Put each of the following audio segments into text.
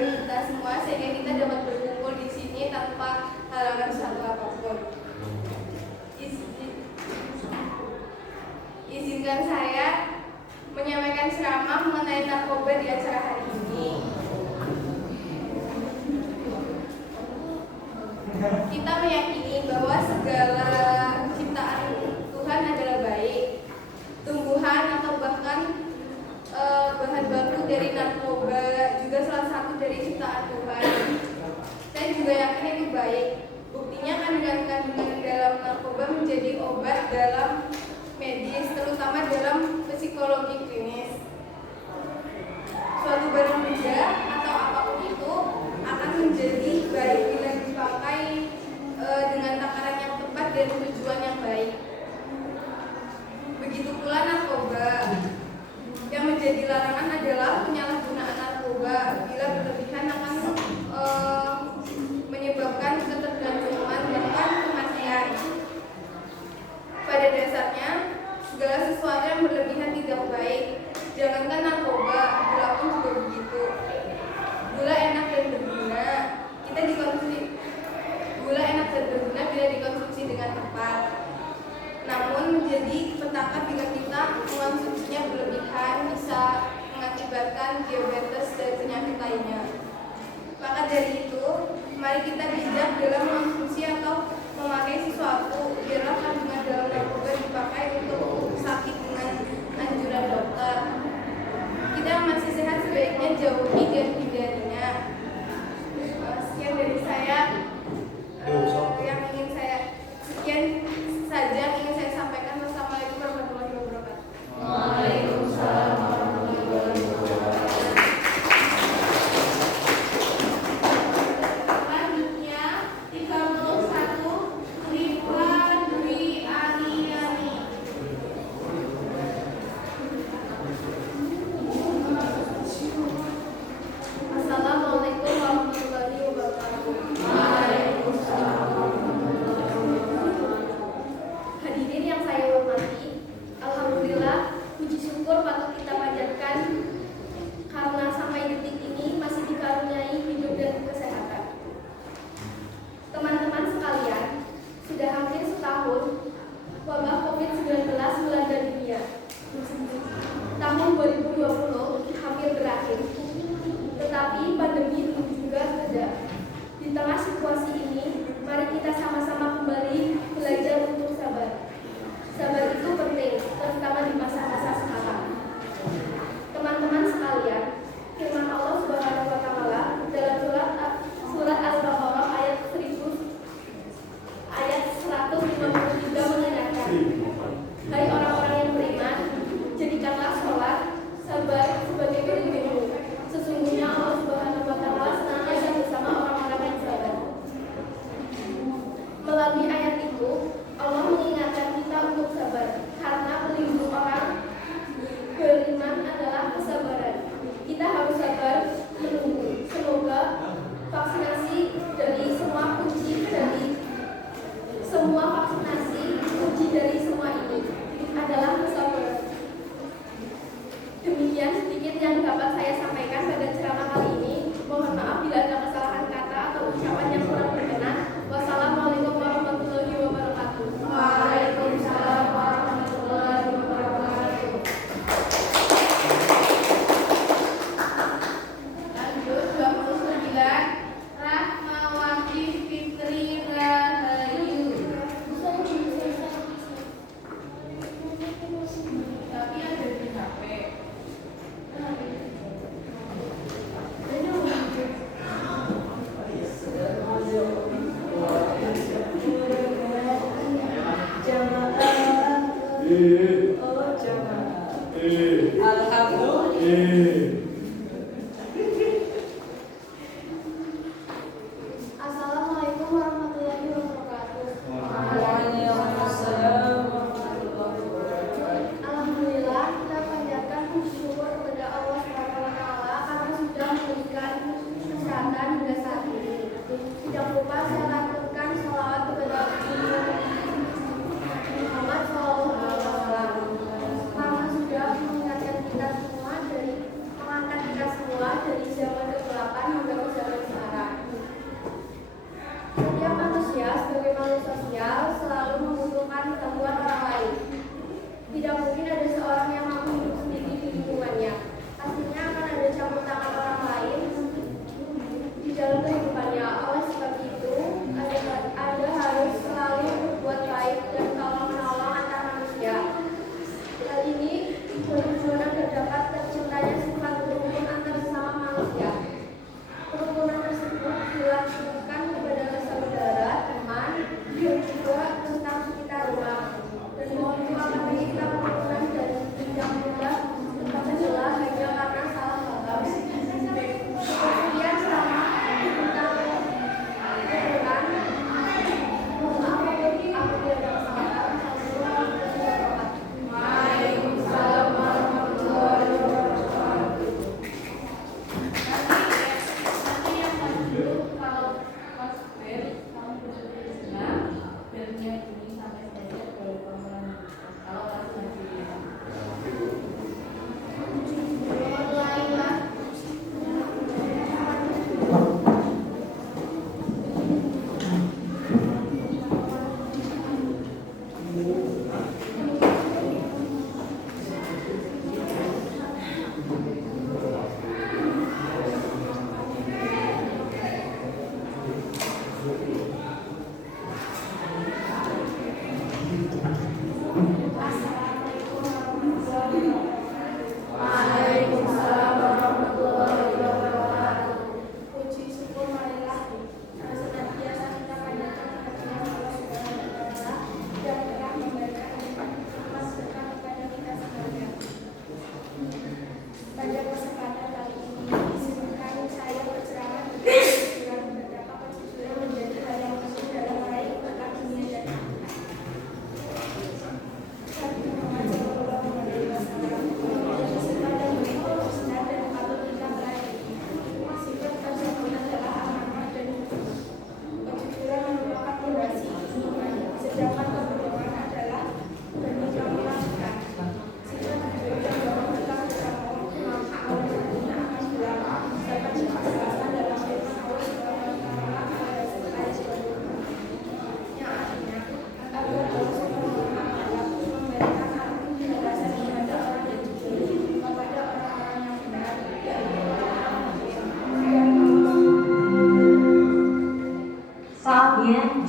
dari kita semua sehingga kita dapat berkumpul di sini tanpa halangan satu apapun. Izinkan saya menyampaikan ceramah mengenai narkoba di acara hari ini. Kita meyakini bahwa segala ciptaan Tuhan adalah baik. Tumbuhan atau bahkan bahan baku dari narkoba juga salah satu dari ciptaan Tuhan. Saya juga yakin itu baik. Buktinya kandungan-kandungan dalam narkoba menjadi obat dalam medis, terutama dalam psikologi klinis. Suatu barang benda atau apapun itu akan menjadi baik bila dipakai dengan takaran yang tepat dan tujuan yang baik. Begitu pula narkoba. Yang menjadi larangan adalah penyalahgunaan narkoba. Bila berlebihan akan menyebabkan ketergantungan bahkan kematian. Pada dasarnya, segala sesuatu yang berlebihan tidak baik. Jangankan narkoba, gula pun juga begitu. Gula enak dan berguna. Gula enak dan berguna bila dikonsumsi dengan tepat. Namun menjadi petaka bila kita mengonsumsinya berlebihan bisa mengakibatkan diabetes dan penyakit lainnya. Maka dari itu, mari kita bijak dalam mengonsumsi atau memakai sesuatu. Biarlah kandungan dalam narkoba dipakai untuk sakit dengan anjuran dokter. Kita yang masih sehat sebaiknya jauhi dan hindarinya. Sekian dari saya. Sekian saja yang ingin saya sampaikan. Wassalamualaikum warahmatullahi wabarakatuh. Waalaikumsalam warahmatullahi wabarakatuh. Selanjutnya 31 Ridwan Dwi Ariyani. Assalamualaikum warahmatullahi wabarakatuh. Hadirin yang saya hormati, alhamdulillah, puji syukur patut kita panjatkan karena sampai detik ini masih dikaruniai hidup dan kesehatan. Teman-teman sekalian, sudah hampir setahun wabah COVID-19 melanda dunia. Tahun 2020 hampir berakhir, tetapi pandemi belum juga reda. Di tengah situasi ini, mari kita sama-sama kembali belajar untuk sabar. Sabar itu penting, terutama di masa-masa sekarang. Teman-teman sekalian, firman Allah Subhanahu wa taala dalam surat Al-Baqarah ayat 153 mengingatkan, hai orang-orang yang beriman, jadikanlah sholat, sabar sebagai pelindungmu. Sesungguhnya Allah Subhanahu wa taala senantiasa bersama orang-orang yang sabar. Melalui ayat itu, Allah mengingatkan kita untuk sabar, karena pelindung orang beriman adalah kesabaran. Kita harus sabar menunggu. Semoga vaksinasi dari semua ini adalah kesabaran. Demikian sedikit yang dapat saya sampaikan pada ceramah kali ini. Mohon maaf bila ada kesalahan kata atau ucapan yang kurang berkenan. Wassalamualaikum warahmatullahi wabarakatuh. Waalaikumsalam warahmatullahi wabarakatuh. Lanjut 29 Rahmawati Fitri Rahayu. Tapi ada di HP. Assalamualaikum warahmatullahi wabarakatuh. Alhamdulillah, kita panjatkan puji syukur kepada Allah Subhanahu wa taala karena sudah memberikan kesehatan hingga saat ini. Tidak lupa saya lanjutkan sholawat kepada Muhammad sallallahu alaihi wasallam.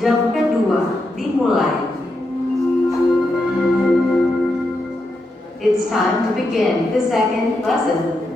Jam kedua dimulai. It's time to begin the second lesson.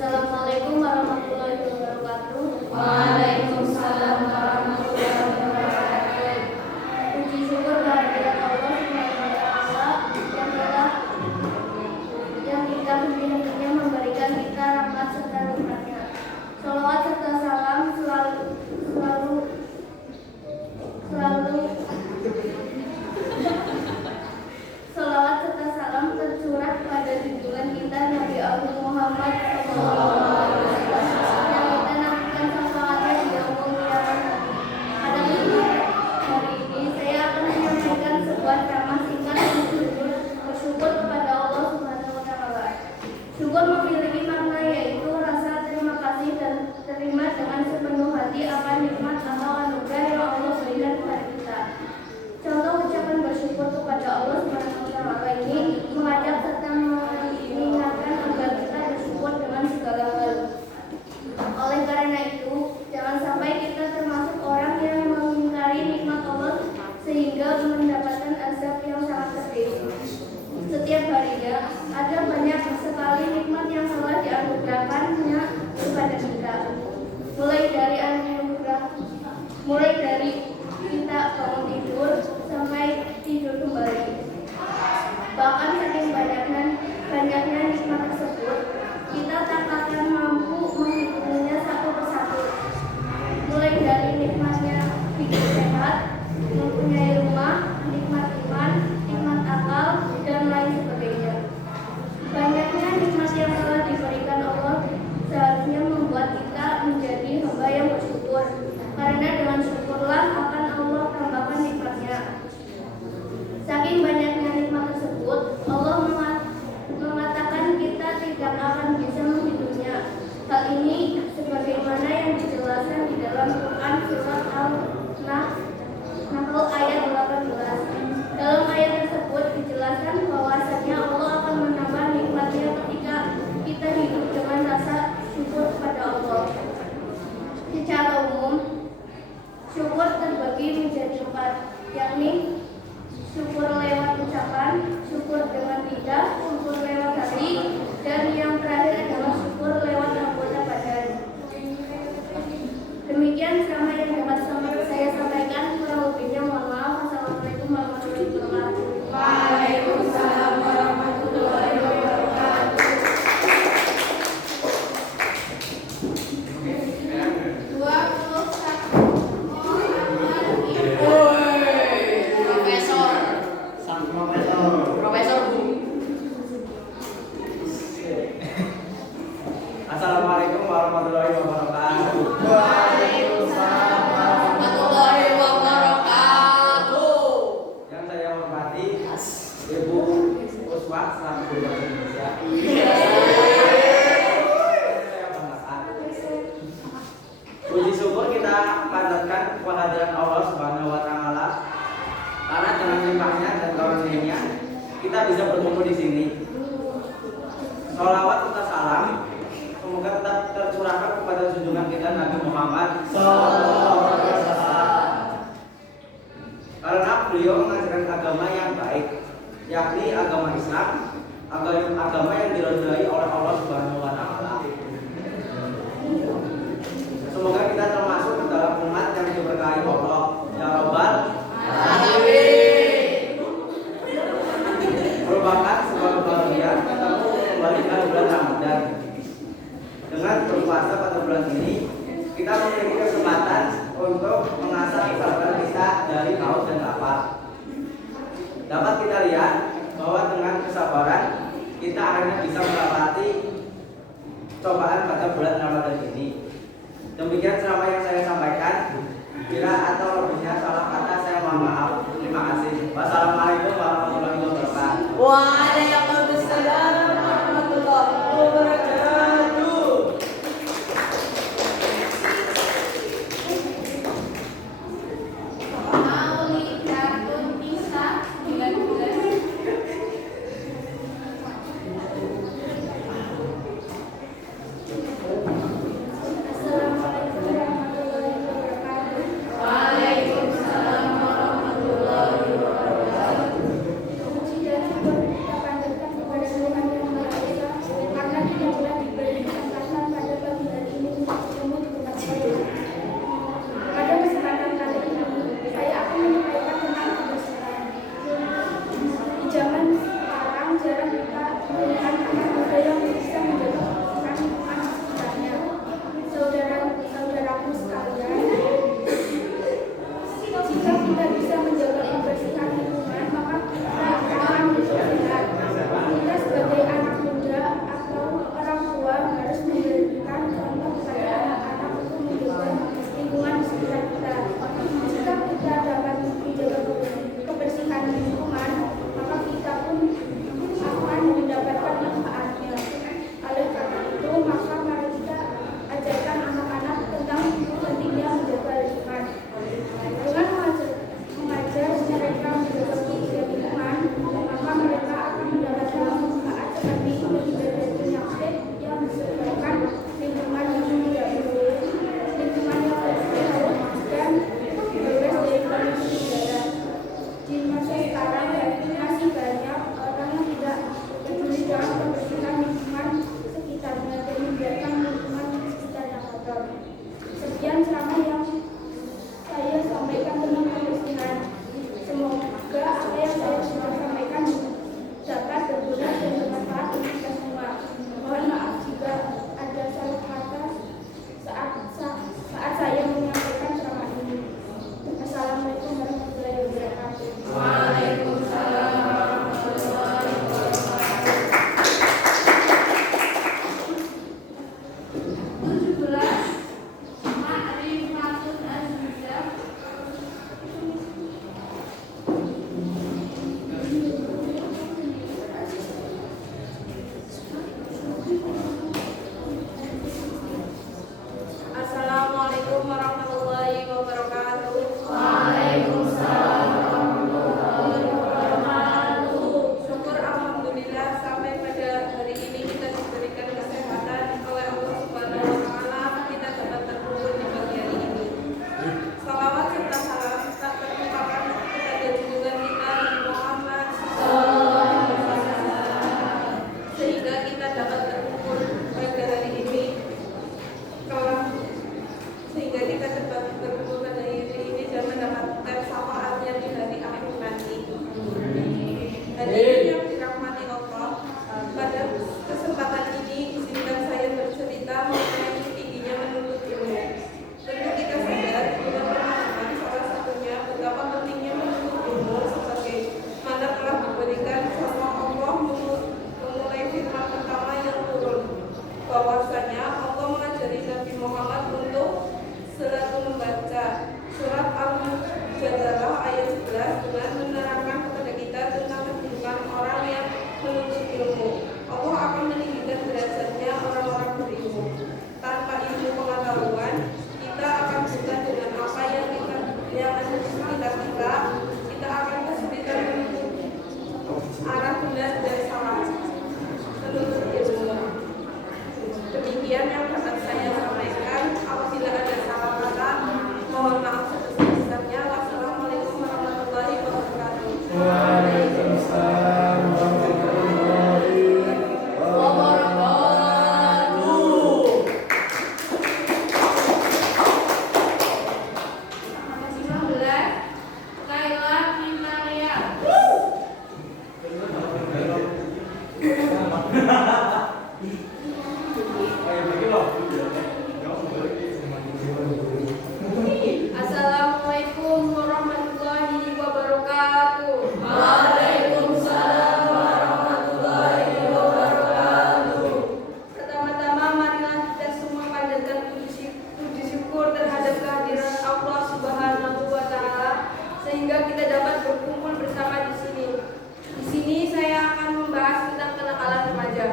Assalamualaikum warahmatullahi wabarakatuh. Waalaikumsalam warahmatullahi wabarakatuh. Puji syukur kehadirat Allah Subhanahu wa Ta'ala yang kita berhentinya memberikan kita rahmat serta nikmatnya. Salawat serta salam selalu salawat serta salam tercurah pada junjungan kita Nabi Agung Muhammad yang kita nantikan syafaatnya di yaumul qiyamah. Pada hari ini saya akan menyampaikan sebuah ceramah singkat bersyukur kepada Allah Subhanahu wa Ta'ala. Syukur memiliki makna yaitu rasa terima kasih dan terima dengan sepenuh hati akan nikmat atau anugerah yang Allah berikan kepada kita. Contoh ucapan bersyukur kepada Allah Subhanahu wa Ta'ala ini mengajak serta mengingatkan agar kita bersyukur dengan segala hal. Oleh karena itu, jangan sampai kita termasuk orang yang mengingkari nikmat Allah sehingga mendapatkan azab yang sangat pedih. Setiap harinya ada banyak sekali nikmat yang telah keempat, yakni syukur lewat ucapan, syukur dengan lidah, syukur lewat hati, dan yang terakhir adalah syukur lewat anggota badan. Demikian ceramah yang dapat saya sampaikan. Kurang lebihnya mohon maaf. Assalamualaikum warahmatullahi wabarakatuh. Waalaikumsalam warahmatullahi wabarakatuh. 21 Profesor. Sang profesor. Profesor Bu. Assalamualaikum warahmatullahi wabarakatuh. Waalaikumsalam warahmatullahi wabarakatuh. Yang saya hormati Ibu Uswa selaku Guru Bahasa Indonesia. Saya banggakan. Puji syukur kita panjatkan kehadiran Allah Subhanahu wa taala karena dengan limpahnya dan karunia-Nya kita bisa bertemu di sini. Sholawat serta salam semoga tetap tercurahkan kepada junjungan kita Nabi Muhammad Sallallahu Alaihi Wasallam. Karena beliau mengajarkan agama yang baik, yakni agama Islam, agama yang diridhai oleh Allah Subhanahu Wa Taala. Semoga kita termasuk ke dalam umat yang diberkahi Allah. Ya Rabbal Alamin. Merupakan sebuah kebahagiaan ketemu kembali ke bulan Ramadan. Dengan berpuasa pada bulan ini, kita memiliki kesempatan untuk mengasah kesabaran kita dari haus dan lapar. Dapat kita lihat bahwa dengan kesabaran kita akhirnya bisa melewati cobaan pada bulan Ramadan ini. Demikian ceramah yang saya sampaikan. Bila atau lebihnya salah kata saya mohon maaf. Terima kasih. Wassalamualaikum warahmatullahi wabarakatuh. Waalaikumsalam warahmatullahi wabarakatuh. Maulidatun Nisa 19. Assalamualaikum warahmatullahi wabarakatuh. Waalaikumsalam warahmatullahi wabarakatuh. Muhammad untuk selalu membaca surat Al-Mujadalah ayat 11 dengan menerangkan kepada kita tentang kedudukan orang yang menuntut ilmu. Allah akan meninggikan derajatnya orang-orang berilmu. Tanpa ilmu pengetahuan, kita akan buta dengan apa yang ada di sekitar kita. Kita akan kesulitan menuntut arah benar dan salah. Menuntut ilmu. Demikian yang dapat saya sampaikan. Apabila ada salah kata, mohon maaf sebesar-besarnya. Wassalamualaikum warahmatullahi wabarakatuh. Waalaikumsalam warahmatullahi wabarakatuh. Laila Minaria. Assalamualaikum warahmatullahi wabarakatuh. Waalaikumsalam warahmatullahi wabarakatuh. Pertama-tama marilah kita semua panjatkan puji syukur terhadap kehadiran Allah Subhanahu wa taala sehingga kita dapat berkumpul bersama di sini. Di sini saya akan membahas tentang kenakalan remaja.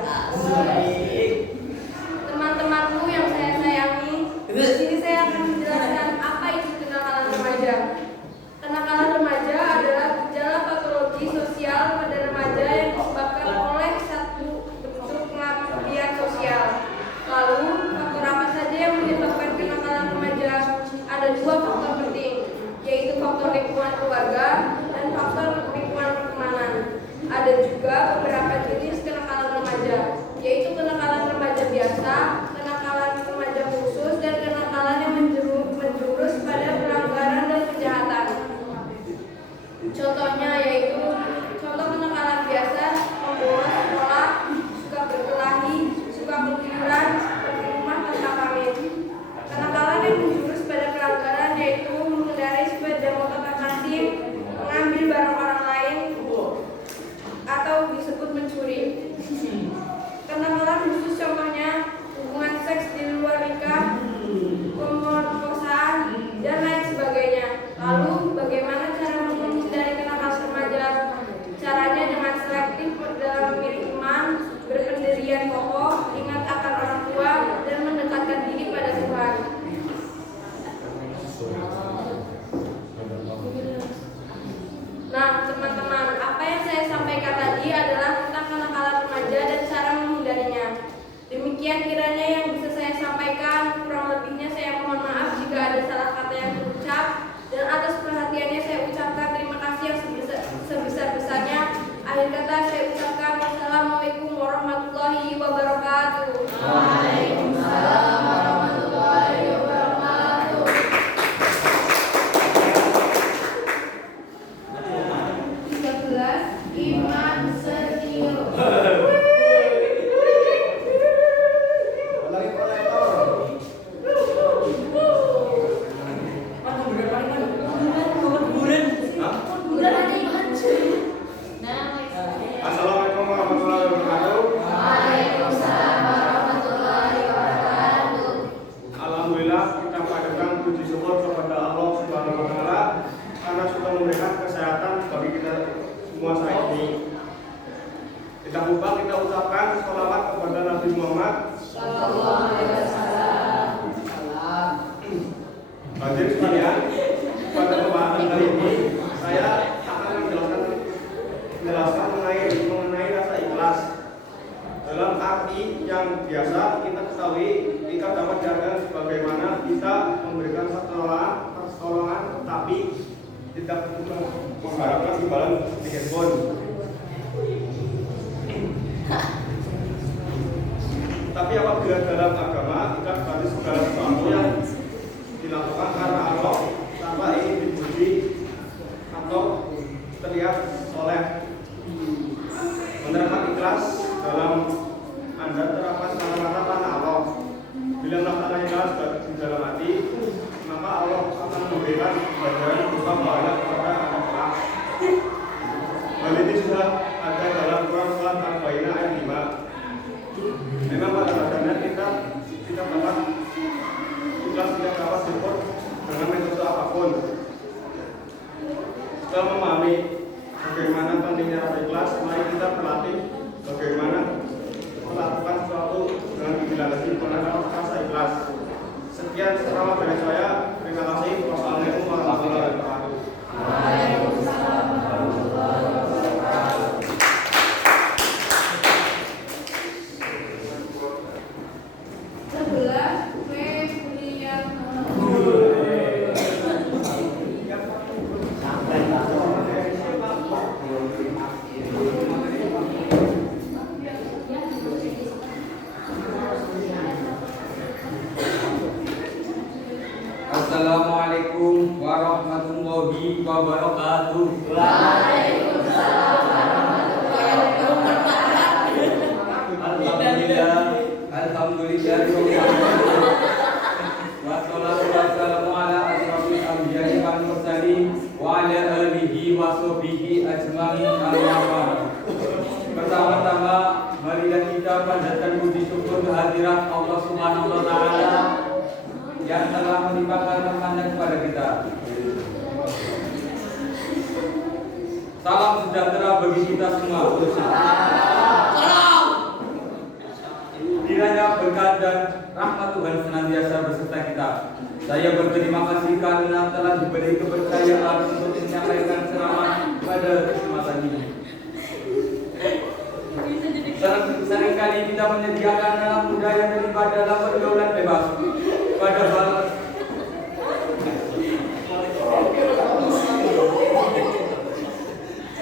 Teman-temanku yang saya sayangi, di sini saya akan menjelaskan apa itu kenakalan remaja. Kenakalan remaja adalah gejala patologi sosial pada remaja yang disebabkan oleh satu bentuk pengabdian sosial. Lalu, faktor apa saja yang menyebabkan kenakalan remaja? Ada dua faktor penting, yaitu faktor lingkungan keluarga dan faktor lingkungan pertemanan. Ada juga beberapa jenis kenakalan remaja, yaitu kenakalan remaja biasa, kenakalan remaja khusus, dan kenakalan yang menjurus pada pelanggaran dan kejahatan. Contohnya yaitu contoh kenakalan biasa, membolos sekolah, suka berkelahi, suka keluyuran, seperti rumah tanpa pamit. Kenakalan yang menjurus pada pelanggaran yaitu mengendarai sepeda motor tanpa SIM, mengambil barang orang lain, atau disebut mencuri. Kenakalan khusus contohnya hubungan seks di luar nikah, pemerkosaan, dan lain sebagainya. Lalu bagaimana cara menghindari kenakalan remaja? Caranya dengan selektif dalam memilih iman, berpendirian kokoh, ingat akan orang tua, dan mendekatkan diri pada Tuhan. Nah, teman-teman, apa yang saya sampaikan tadi adalah tentang kenakalan remaja dan cara menghindarinya. Demikian kiranya yang bisa saya sampaikan. Kurang lebihnya saya mohon maaf jika ada salah kata yang terucap. Dan atas perhatiannya saya ucapkan terima kasih yang sebesar-besarnya. Akhir kata saya ucapkan wassalamualaikum warahmatullahi wabarakatuh. Waalaikumsalam warahmatullahi wabarakatuh. 13 Iman Setio. Assalamualaikum warahmatullahi wabarakatuh. Waalaikumsalam warahmatullahi wabarakatuh. Alhamdulillah kita panjatkan puji syukur kepada Allah Subhanahu wa taala karena sudah memberikan kesehatan bagi kita semua saat ini. Kita lupa kita ucapkan sholawat kepada Nabi Muhammad Sallallahu alaihi wasallam. Hadirin sekalian, pada pembahasan kali ini saya akan menjelaskan mengenai rasa ikhlas. Dalam arti yang biasa kita ketahui, kita dapat diartikan sebagaimana kita memberikan pertolongan, tetapi tidak mengharapkan imbalan sedikit pun. Tapi apabila dalam agama kita berarti segala sesuatu yang dilakukan karena Allah tanpa ingin dipuji atau terlihat soleh. Menerapkan ikhlas dalam Anda terapkan semata-mata karena Allah. Bila melakukan ikhlas di dalam hati, maka Allah akan memberikan bagian berupa pahala kepada Anda kelak. Hal ini sudah ada dalam Quran surat Al-Baqarah ayat 5. Memang pada dasarnya kita dapat Assalamualaikum warahmatullahi wabarakatuh. Alhamdulillah. Wassalatu wassalamu ala asyrofil anbiya'i wal mursalin wa ala alihi wa sahbihi ajmain. Pertama-tama marilah kita panjatkan puji syukur kehadirat Allah Subhanahu wa taala yang telah melimpahkan rahmatnya kepada kita. Salam sejahtera bagi kita semua. Kiranya berkat dan rahmat Tuhan senantiasa beserta kita. Saya berterima kasih karena telah diberi kepercayaan untuk menyampaikan ceramah pada kesempatan ini. Seringkali kita menyediakan anak muda yang terlibat dalam pergaulan bebas.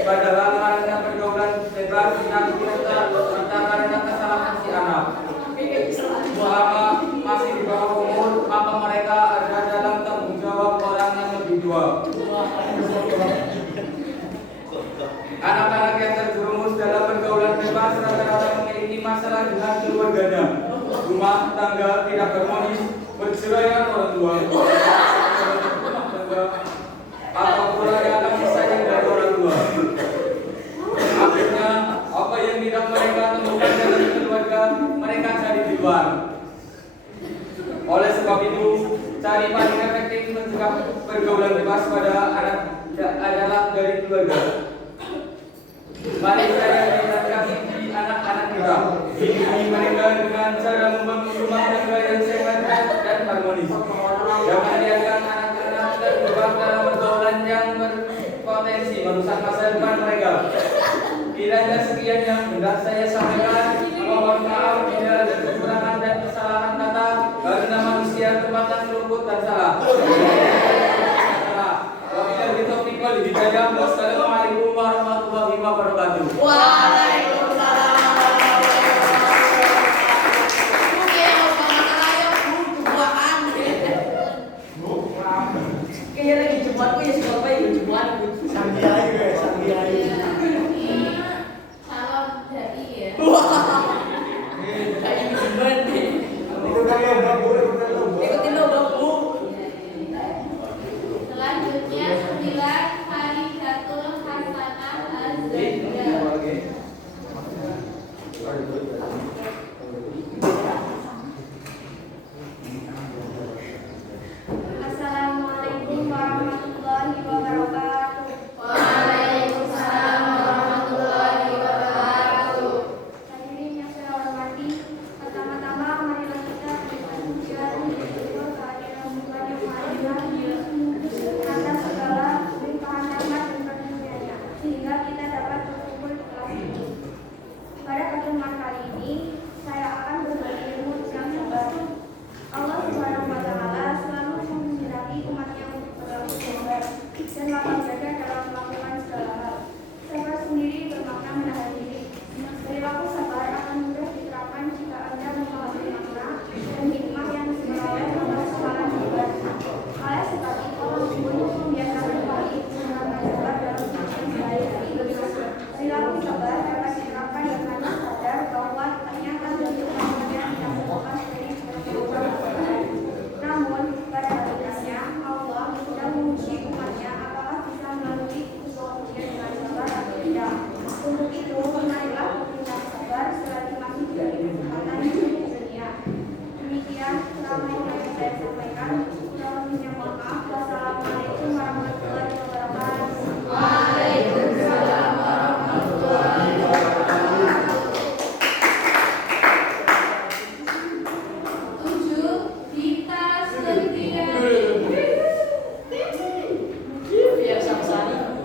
Padahal karena pergaulan bebas yang kita serta karena kesalahan si anak. Selama masih di bawah umur, maka mereka ada dalam tanggung jawab orang yang lebih tua. Anak-anak yang terjerumus dalam pergaulan bebas rata-rata memiliki masalah dengan keluarganya. Rumah tangga tidak harmonis, perceraian orang tua, atau pula yang kasih sayang dari orang tua. Akhirnya, apa yang tidak mereka temukan dalam keluarga, mereka cari di luar. Oleh sebab itu, cari paling efektif mencegah pergaulan bebas pada anak adalah dari keluarga. Mari saya ingatkan di anak-anak kita, dididik mereka dengan cara membangun rumah tangga yang sehat dan harmonis. Jangan biarkan anak-anak terjebak dalam pergaulan yang berpotensi merusak masa depan mereka. Kiranya sekian yang hendak saya sampaikan. Mohon maaf bila ada kekurangan dan kesalahan kata karena manusia terbatas luput dan salah. Wabillahi taufiq wal hidayah. Wassalamualaikum warahmatullahi wabarakatuh. Kayaknya lagi jebak ya si bapak itu jebak. Sambil aja guys, sambil aja. Salam dari ya. Kayak jebak deh. Itu kan yang bagus, Ikutin lo bapakmu. Selanjutnya 9 Harijatul Hasanah Az-Zahida. Assalamualaikum warahmatullahi wabarakatuh. Waalaikumsalam warahmatullahi wabarakatuh. Hadirin yang saya hormati, pertama-tama marilah kita berikan pujian bersyukur kehadiran Tuhan yang Maha Esa atas segala limpahan rahmat dan karunia-Nya, sehingga kita dapat berkumpul di kelas ini. Pada pertemuan kali ini, saya akan berbagi ilmu tentang sabar. Allah Subhanahu wa taala selalu menghindari umatnya untuk berlaku sabar dan lapang dada dalam melakukan segala hal. Sabar sendiri bermakna menahan diri. Perilaku sabar akan mudah diterapkan jika Anda memahami makna dan hikmah yang diperoleh dalam kesalahan sabar. Oleh sebab itu, Allah pun membiasakan baik menerapkan sabar dalam kehidupan sehari-hari. Perilaku sabar dapat diterapkan dengan sadar bahwa ternyata bentuk manusia tidak merupakan dari namun, pada hakikatnya Allah sedang menguji umatnya apakah bisa melalui usaha ujian dengan sabar atau tidak. Untuk itu, marilah bertindak sabar selagi masih diberi kesempatan di dunia. Demikian ceramah yang saya sampaikan. Kurang lebihnya mohon maaf. Wassalamualaikum warahmatullahi wabarakatuh. Waalaikumsalam warahmatullahi wabarakatuh. 7 Dita Setiani. Biar sama-sama.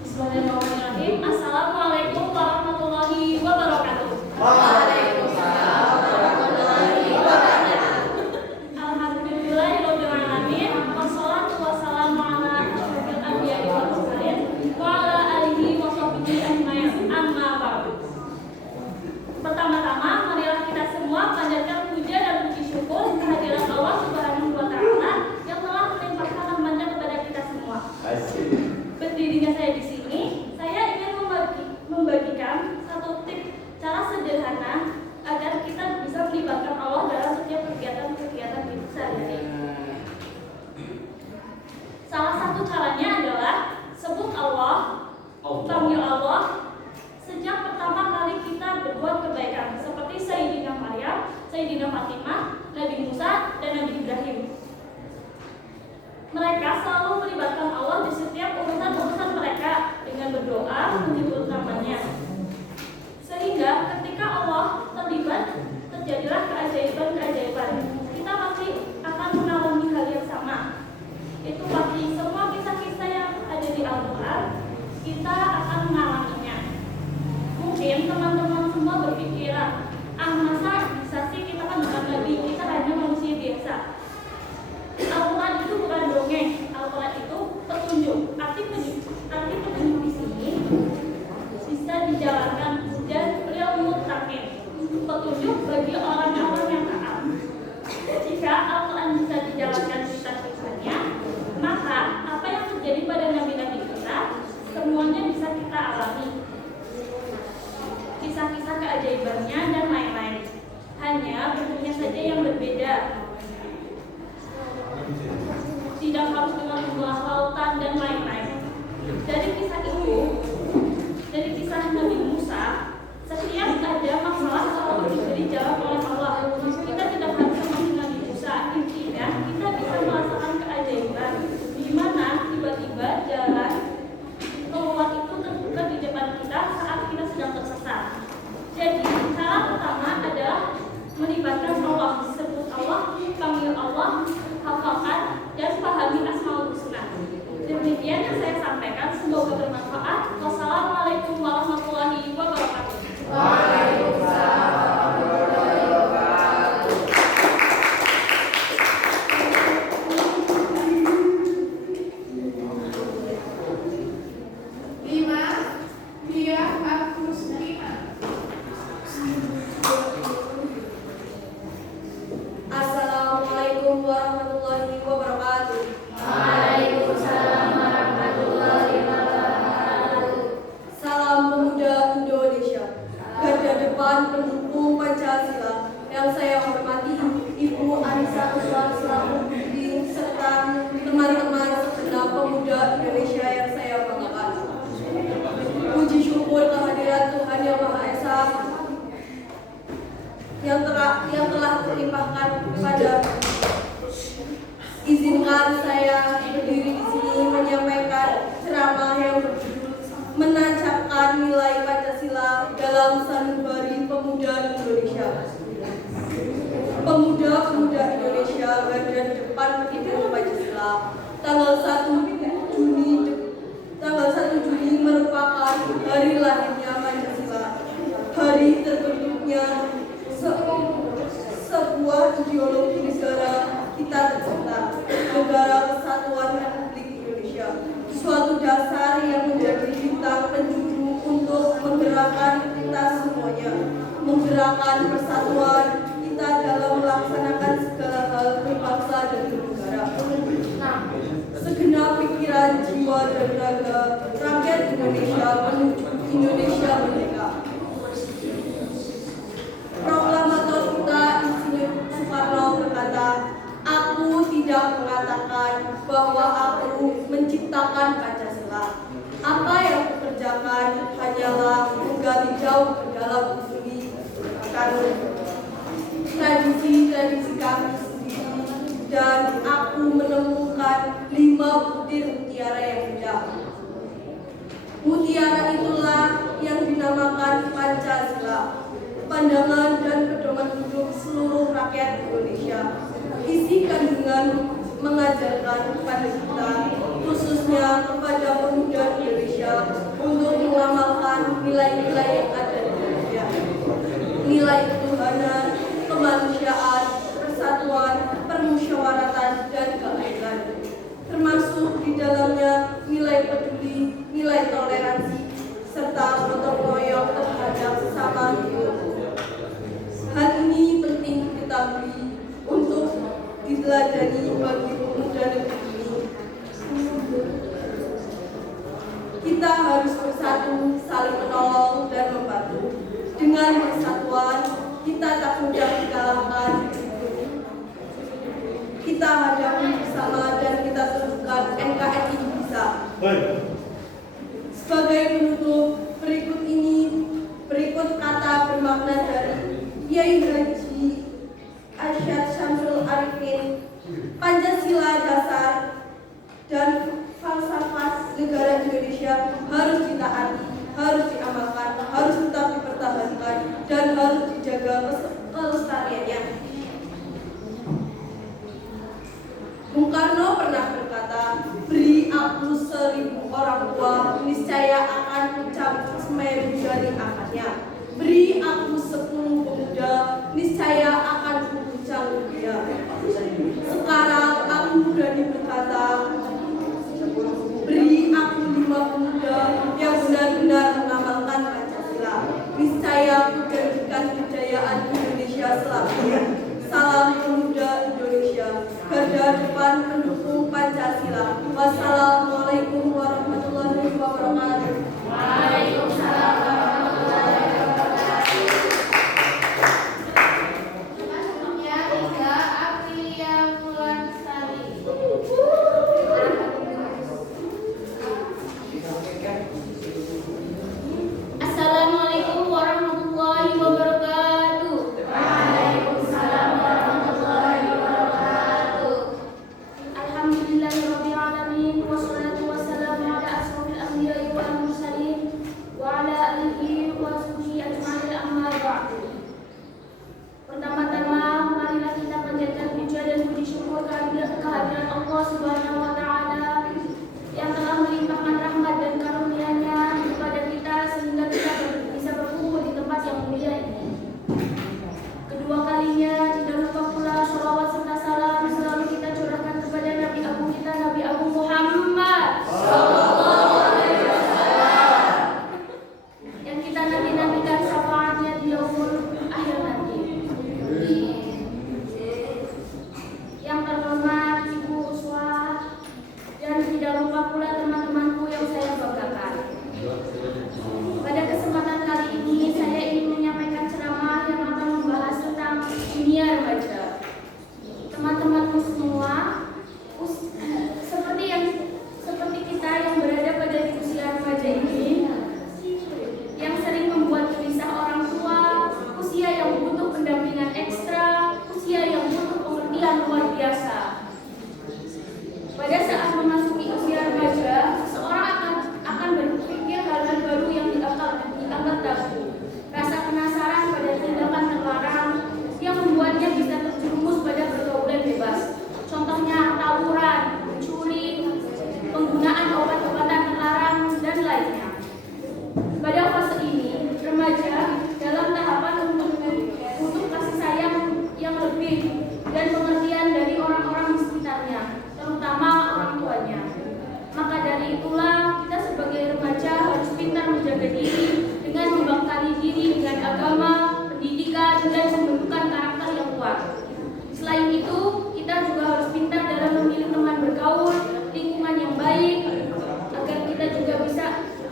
Bismillahirrahmanirrahim. Assalamualaikum warahmatullahi wabarakatuh. Waalaikumsalam warahmatullahi wabarakatuh. Alhamdulillahirabbil alamin. Wassalatu wassalamu ala asyrofil anbiya'i wal mursalin wa ala alihi wa sahbihi ajmain. Amma ba'du. Pertama-tama bisa dijalankan dan beliau mutlaknya petunjuk bagi orang-orang yang taat. Jika Al-Quran bisa dijalankan kisah-kisahnya, maka apa yang terjadi pada nabi-nabi kita semuanya bisa kita alami. Kisah-kisah keajaibannya dan lain-lain, hanya bentuknya saja yang berbeda. Tidak harus dengan jumlah lautan dan lain-lain. Dari kisah itu, dari kisah Nabi Musa, setiap ada masalah selalu diberi jalan oleh Allah. Kita tidak harus seperti Nabi Musa. Intinya kita bisa merasakan keajaiban di mana tiba-tiba jalan keluar itu terbuka di depan kita saat kita sedang tersesat. Jadi cara pertama adalah melibatkan Allah, sebut Allah, panggil Allah, hafalkan dan pahami Asmaul Husna. Demikian yang saya sampaikan, semoga bermanfaat. Wassalamualaikum warahmatullahi wabarakatuh. Assalamualaikum warahmatullahi wabarakatuh. Waalaikumsalam warahmatullahi wabarakatuh. Salam pemuda Indonesia, garda depan pendukung Pancasila yang saya hormati Ibu Anissa Uswasulahuddin serta teman-teman segenap pemuda Indonesia yang saya banggakan. Puji syukur kehadiran Tuhan Yang Maha Esa yang telah terlimpahkan kepada. Izinkan saya berdiri di sini menyampaikan ceramah yang berjudul Menancapkan Nilai Pancasila dalam Sanubari Pemuda Indonesia. Pemuda-pemuda Indonesia garda depan pendukung Pancasila. Tanggal 1 Juni merupakan hari lahirnya Pancasila. Hari terbentuknya sebuah ideologi negara kita tercipta, Negara Kesatuan Republik Indonesia, suatu dasar yang menjadi bintang penjuru untuk menggerakkan kita semuanya, menggerakkan persatuan kita dalam melaksanakan segala hal berbangsa dan bernegara. Segenap pikiran, jiwa, dan raga rakyat Indonesia menuju Indonesia merdeka. Proklamator kita Insinyur Soekarno berkata, "Aku tidak mengatakan bahwa aku menciptakan Pancasila. Apa yang kukerjakan hanyalah menggali jauh ke dalam bumi tradisi-tradisi kami sendiri, dan aku menemukan 5 butir mutiara yang indah. Mutiara itulah yang dinamakan Pancasila, pandangan dan pedoman hidup seluruh rakyat Indonesia. Isi kandungan mengajarkan kepada kita, khususnya kepada pemuda Indonesia, untuk mengamalkan nilai-nilai yang ada di Indonesia. Nilai ketuhanan, kemanusiaan, persatuan, permusyawaratan, dan keadilan. Termasuk di dalamnya nilai peduli, nilai toleransi, serta gotong royong terhadap sesama hidup. Hal ini penting diketahui untuk diteladani bagi pemuda negeri ini. Kita harus bersatu, saling menolong dan membantu. Dengan persatuan, kita tak mudah dikalahkan. Kita hadapi bersama dan kita tentukan NKRI bisa. Sebagai penutup, berikut kata bermakna dari Kiai Haji Arsyad Syamsul Arifin. Pancasila dasar dan falsafah negara Indonesia harus ditaati, harus diamalkan, harus tetap dipertahankan, dan harus dijaga kelestariannya. Bung Karno pernah berkata, "Beri aku 1000 orang tua, niscaya akan kucabut semeru dari akarnya. Beri aku 10 pemuda, niscaya akan kuguncang dunia." Sekarang aku berani berkata, beri aku 5 pemuda yang benar-benar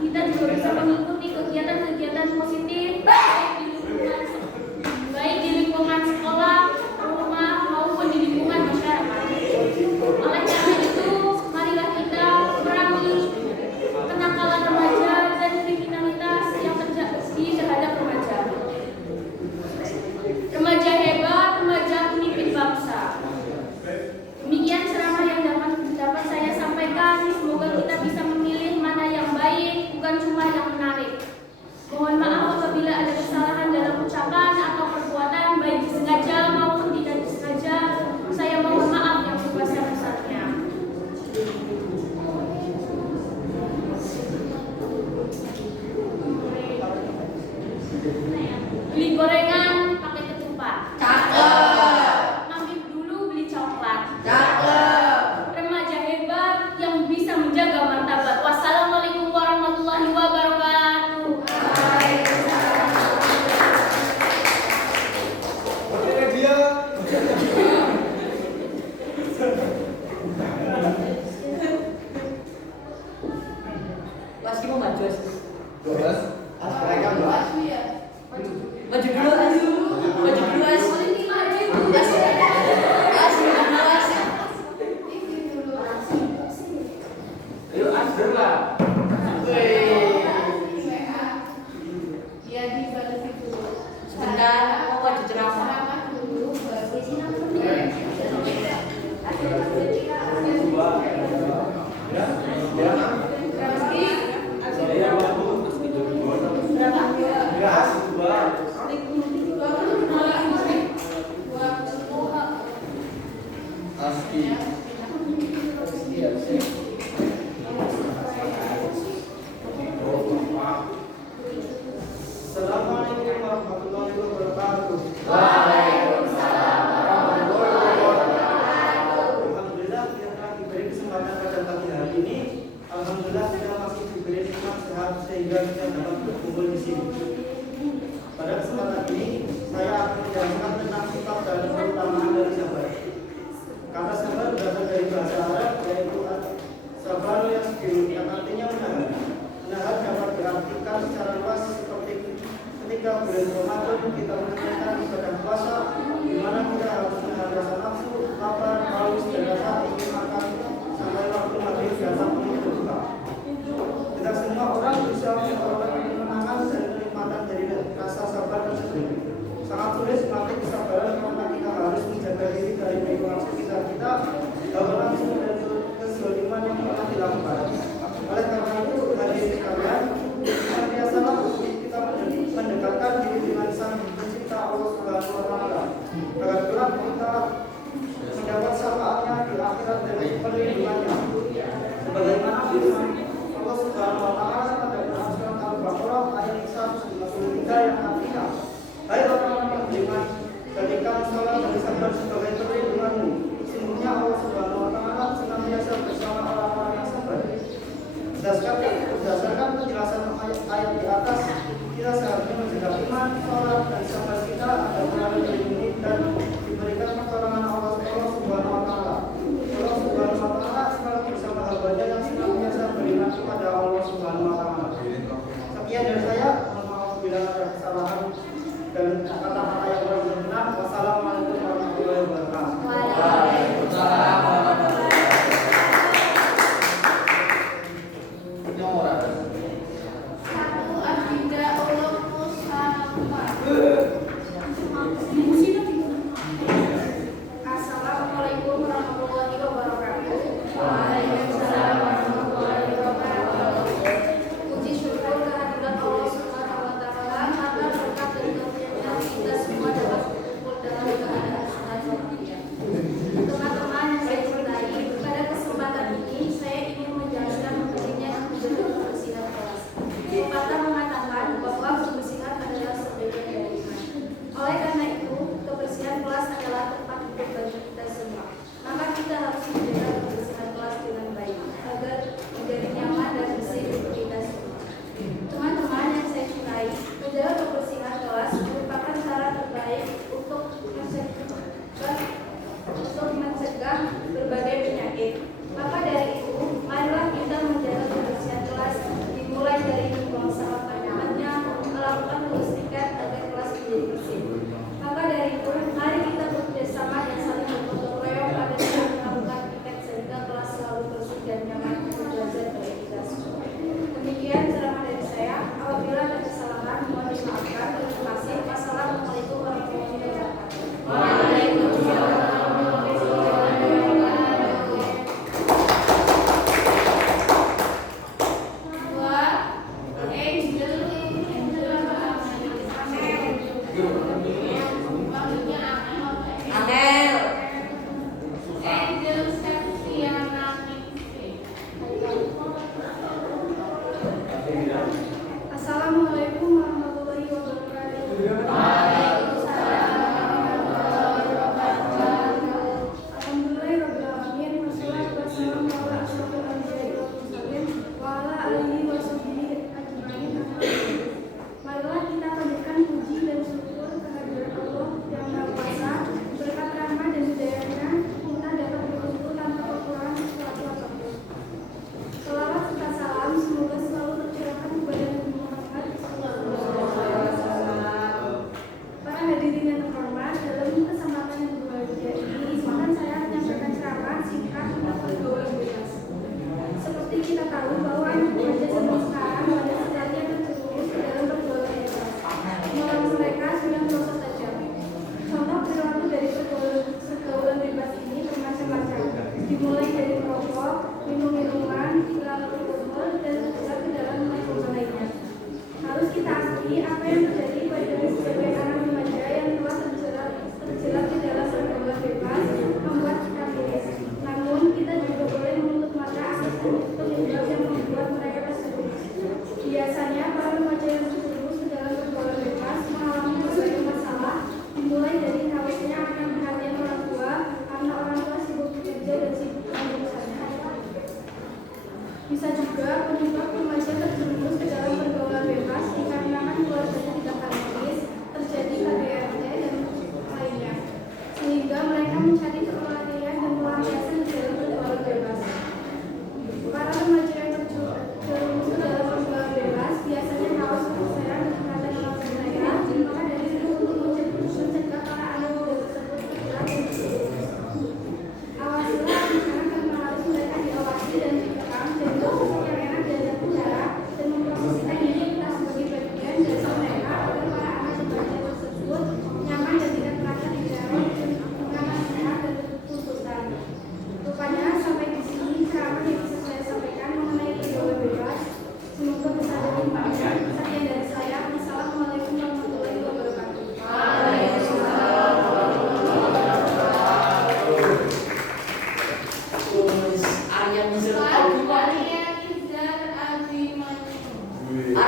kita juga bisa mengikuti kegiatan-kegiatan positif baik di lingkungan sekolah, rumah maupun di lingkungan masyarakat. Oleh karena itu, marilah kita kurangi kenakalan remaja dan kriminalitas yang terjadi terhadap remaja. Remaja hebat, remaja pemimpin bangsa. Demikian ceramah yang dapat saya sampaikan. Semoga kita bisa memilih mana yang baik, bukan cuma yang menarik. Mohon maaf apabila ada kesalahan dalam ucapan atau perbuatan, baik disengaja maupun tidak disengaja. Saya mohon maaf yang sebesar-besarnya. Beli gorengan pakai ketupat. Cakep. Mampir dulu beli coklat. Cakep. Remaja hebat yang bisa menjaga martabat. Wassalamualaikum warahmatullahi wabarakatuh. Oke dia. Kelas 5 maju. 12. Mereka mbak. Maju dulu, As. Maju dulu, As. As, maju dulu, As. Ayo Asder lah. Sebentar, aku maju ceramah. Assalamualaikum warahmatullahi wabarakatuh. Alhamdulillah kita telah diberi kesempatan pada pagi hari ini. Alhamdulillah kita masih diberi nikmat sehat sehingga kita dapat berkumpul di sini. Pada kesempatan ini saya akan menjelaskan tentang sifat dan keutamaan dari sabar. Kata sabar berasal dari bahasa Arab yaitu sabar yang artinya menahan. Menahan dapat diartikan secara luas seperti ketika bulan Ramadan kita menunaikan ibadah puasa, di mana kita harus menahan rasa nafsu, lapar, haus, dan rasa ingin makan sampai waktu maghrib datang untuk berbuka. Tidak semua orang bisa memperoleh kemenangan dan kenikmatan dari rasa sabar tersebut. Sangat sulit melatih kesabaran karena kita harus menjaga diri dari lingkungan sekitar kita, hawa nafsu dan kezaliman yang pernah dilakukan. Oleh karena itu, hadirin sekalian, biasalah kita mendekatkan diri dengan Sang Pencipta Allah Subhanahu wa Ta'ala. Agar kelak kita mendapat syafaatnya di akhirat dan perlindungannya. Sebagaimana firman Allah Subhanahu wa Ta'ala pada surat Al-Baqarah ayat 153 yang artinya, hai orang-orang yang beriman, jadikan salat dan sabar sebagai perlindunganmu. Sesungguhnya Allah Subhanahu wa Ta'ala senantiasa bersama orang-orang yang sabar. Berdasarkan penjelasan ayat di atas, kita seharusnya menjaga iman, sholat, dan sabar kita agar selalu terlindungi dan diberikan pertolongan Allah Subhanahu wa Ta'ala. Allah Subhanahu wa Ta'ala selalu bersama hambanya yang senantiasa beriman kepada Allah Subhanahu wa Ta'ala. Sekian dari saya, mohon maaf bila ada kesalahan dan kata-kata yang kurang berkenan. Wassalamualaikum warahmatullahi wabarakatuh. Waalaikumsalam warahmatullahi Assalamualaikum warahmatullahi wabarakatuh. Waalaikumsalam warahmatullahi wabarakatuh. Puji syukur kehadirat Allah Subhanahu wa Ta'ala atas berkat dan karunia-Nya kita semua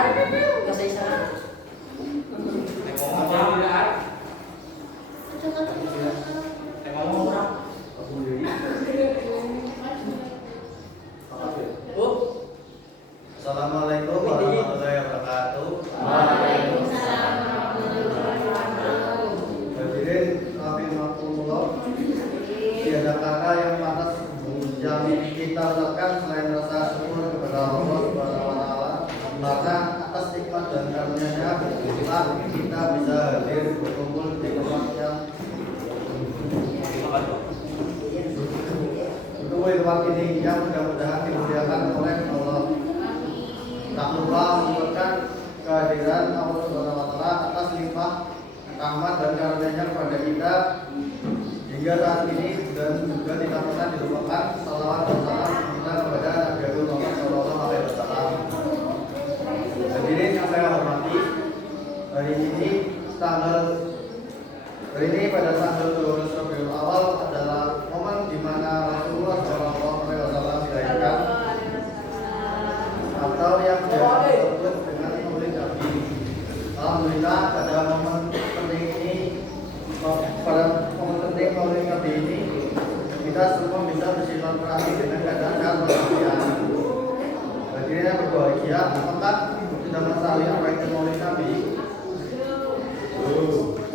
Bahasa isyarat. Apa tidak? Ngomong orang. Bu. Assalamualaikum warahmatullahi wabarakatuh. Waalaikumsalam warahmatullahi wabarakatuh. Hadirin rahimakumullah. Tiada kata yang pantas yang kita ucapkan selain rasa syukur kepada Allah Subhanahu wa taala karena atas nikmat dan karunia-Nya kita bisa hadir berkumpul di tempat yang berkumpul di tempat ini yang mudah-mudahan dimuliakan oleh Allah. Tak lupa mengucapkan kehadiran Allah Subhanahu wa taala atas limpah rahmat dan karunia-Nya kepada kita hingga saat ini, dan juga tidak pernah dilupakan salawat dan salam kita kepada Nabi Agung Muhammad Sallallahu Alaihi Wasallam. Hadirin yang saya hormati, hari ini pada tanggal 12 Rabiul Awal adalah momen di mana Rasulullah Sallallahu Alaihi Wasallam dilahirkan, atau yang biasa disebut dengan Maulid Nabi. Alhamdulillah pada momen penting ini, Maulid Nabi ini kita semua bisa bersilaturahmi dengan keadaan bahagia. Hadirin yang berbahagia, apakah sudah mengetahui apa itu Maulid Nabi?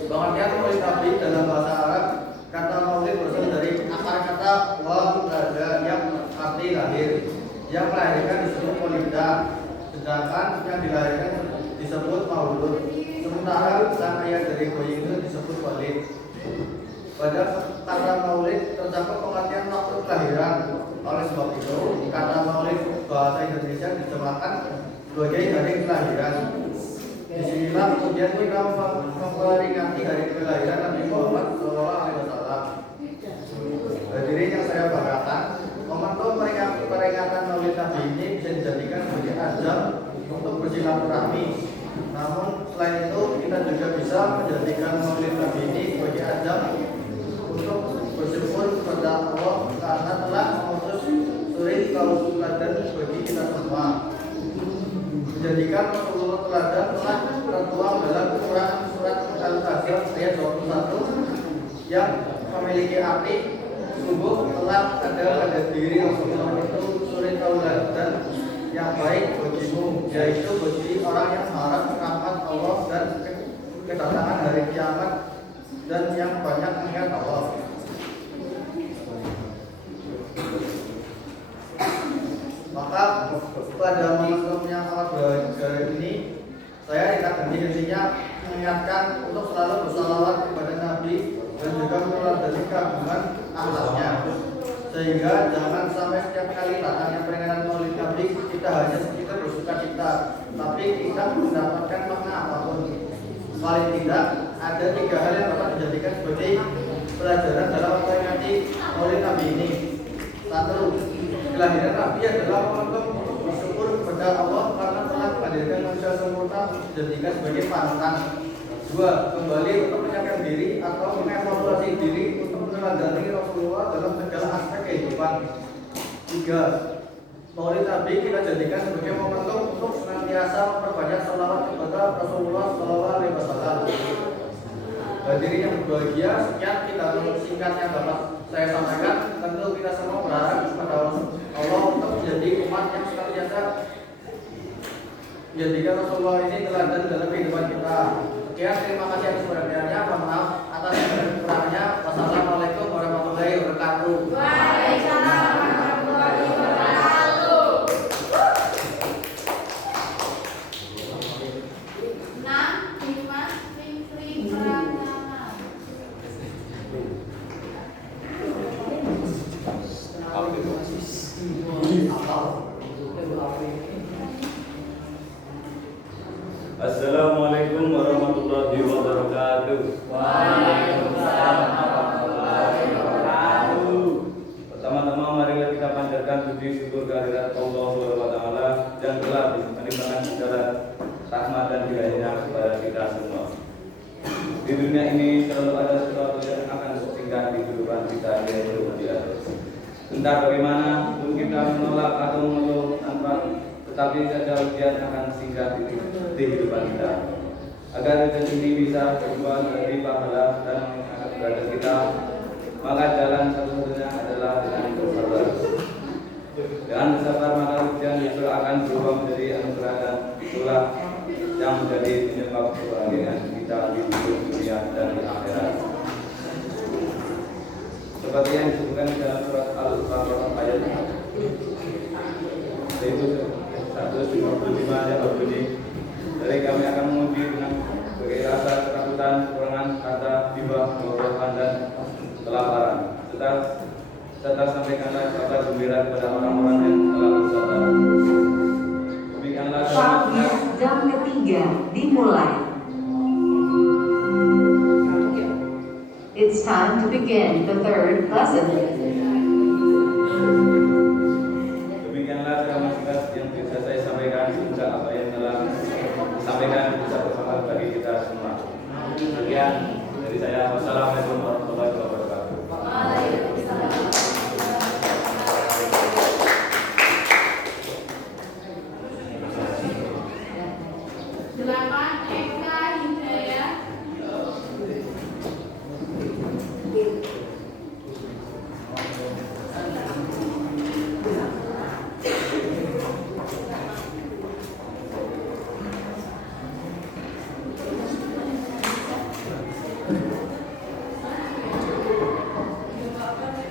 Pengertian Maulid Nabi dalam bahasa Arab, kata Maulid berasal dari akar kata walada yang arti lahir. Yang melahirkan disebut Maulidah, sedangkan yang dilahirkan disebut Maulud. Sementara sang ayah dari bayi itu disebut Walid. Pada kata Maulid terdapat pengertian waktu kelahiran. Oleh sebab itu, kata Maulid bahasa Indonesia diterjemahkan sebagai hari kelahiran. Disinilah kemudian kita memperingati hari kelahiran Nabi Muhammad SAW. Hadirin yang saya banggakan, momentum peringatan Maulid Nabi ini bisa dijadikan sebagai ajang untuk bersilaturahmi. Namun selain itu, kita juga bisa menjadikan Maulid Nabi ini sebagai ajang untuk bersyukur kepada Allah karena telah mengutus suri teladan bagi kita semua. Menjadikan Rasulullah teladan telah tertuang dalam Quran surat Al-Kahf ayat 21 yang memiliki arti sungguh telah ada pada diri Rasulullah itu suri teladan yang baik bagimu, yaitu bagi orang yang harap rahmat Allah dan kedatangan hari kiamat dan yang banyak mengingat Allah. Maka pada momentum yang sangat berharga ini, saya tidak henti-hentinya mengingatkan untuk selalu bersalawat kepada Nabi dan juga meneladani keagungan akhlaknya, sehingga jangan sampai setiap kali datangnya peringatan Maulid Nabi kita hanya sekedar bersuka cita, tapi tidak mendapatkan makna apapun. Paling tidak ada 3 hal yang dapat dijadikan sebagai pelajaran dalam memperingati Maulid Nabi ini. 1. Kelahiran Nabi adalah momentum untuk bersyukur kepada Allah karena telah menghadirkan manusia sempurna dijadikan sebagai panutan. 2. Kembali untuk menyiapkan diri atau mengevaluasi diri untuk meneladani Rasulullah dalam segala aspek kehidupan. 3. Maulid Nabi kita jadikan sebagai momentum untuk senantiasa memperbanyak salawat kepada Rasulullah Sallallahu Alaihi Wasallam. Hadirin yang berbahagia, sekian kita singkat yang dapat saya sampaikan. Tentu kita semua berharap kepada Allah untuk menjadi umat yang senantiasa menjadikan Rasulullah ini teladan dalam kehidupan kita. Sekian, terima kasih atas perhatiannya. Mohon maaf atas kekurangannya. Wassalamualaikum warahmatullahi wabarakatuh. Waalaikumsalam warahmatullahi wabarakatuh. Nah, Dimas Fitri Pratama. Assalamualaikum warahmatullahi wabarakatuh. Waalaikumsalam warahmatullahi wabarakatuh. Pertama-tama marilah kita panjatkan puji syukur kehadirat Allah Subhanahu wa taala yang telah menimpakan segala rahmat dan hidayah kepada kita semua. Di dunia ini selalu ada sesuatu yang akan singgah di kehidupan kita, yaitu di akhir. Entah bagaimana pun kita menolak atau mengeluh tanpa tetapi saja ujian akan singgah di kehidupan kita. Agar ujian ini bisa berubah menjadi pahala dan mengangkat derajat kita, maka jalan satu-satunya adalah dengan bersabar. Dengan bersabar maka ujian itu akan berubah menjadi anugerah, dan itulah yang menjadi penyebab kebahagiaan kita di dunia dan di akhirat. Seperti yang disebutkan dalam surat Al-Baqarah ayat 155 yang berbunyi, dari kami akan menguji dengan berbagai rasa ketakutan, kekurangan, kata, hibah, kebodohan, dan kelaparan. Serta sampaikanlah kabar gembira kepada orang-orang yang telah bersabar. Demikianlah Waktu jam ketiga dimulai. It's time to begin the third lesson. Demikianlah ceramah singkat yang bisa saya sampaikan. Semoga apa yang telah disampaikan bisa bermanfaat bagi kita semua. Sekian dari saya. Wassalamualaikum warahmatullahi wabarakatuh.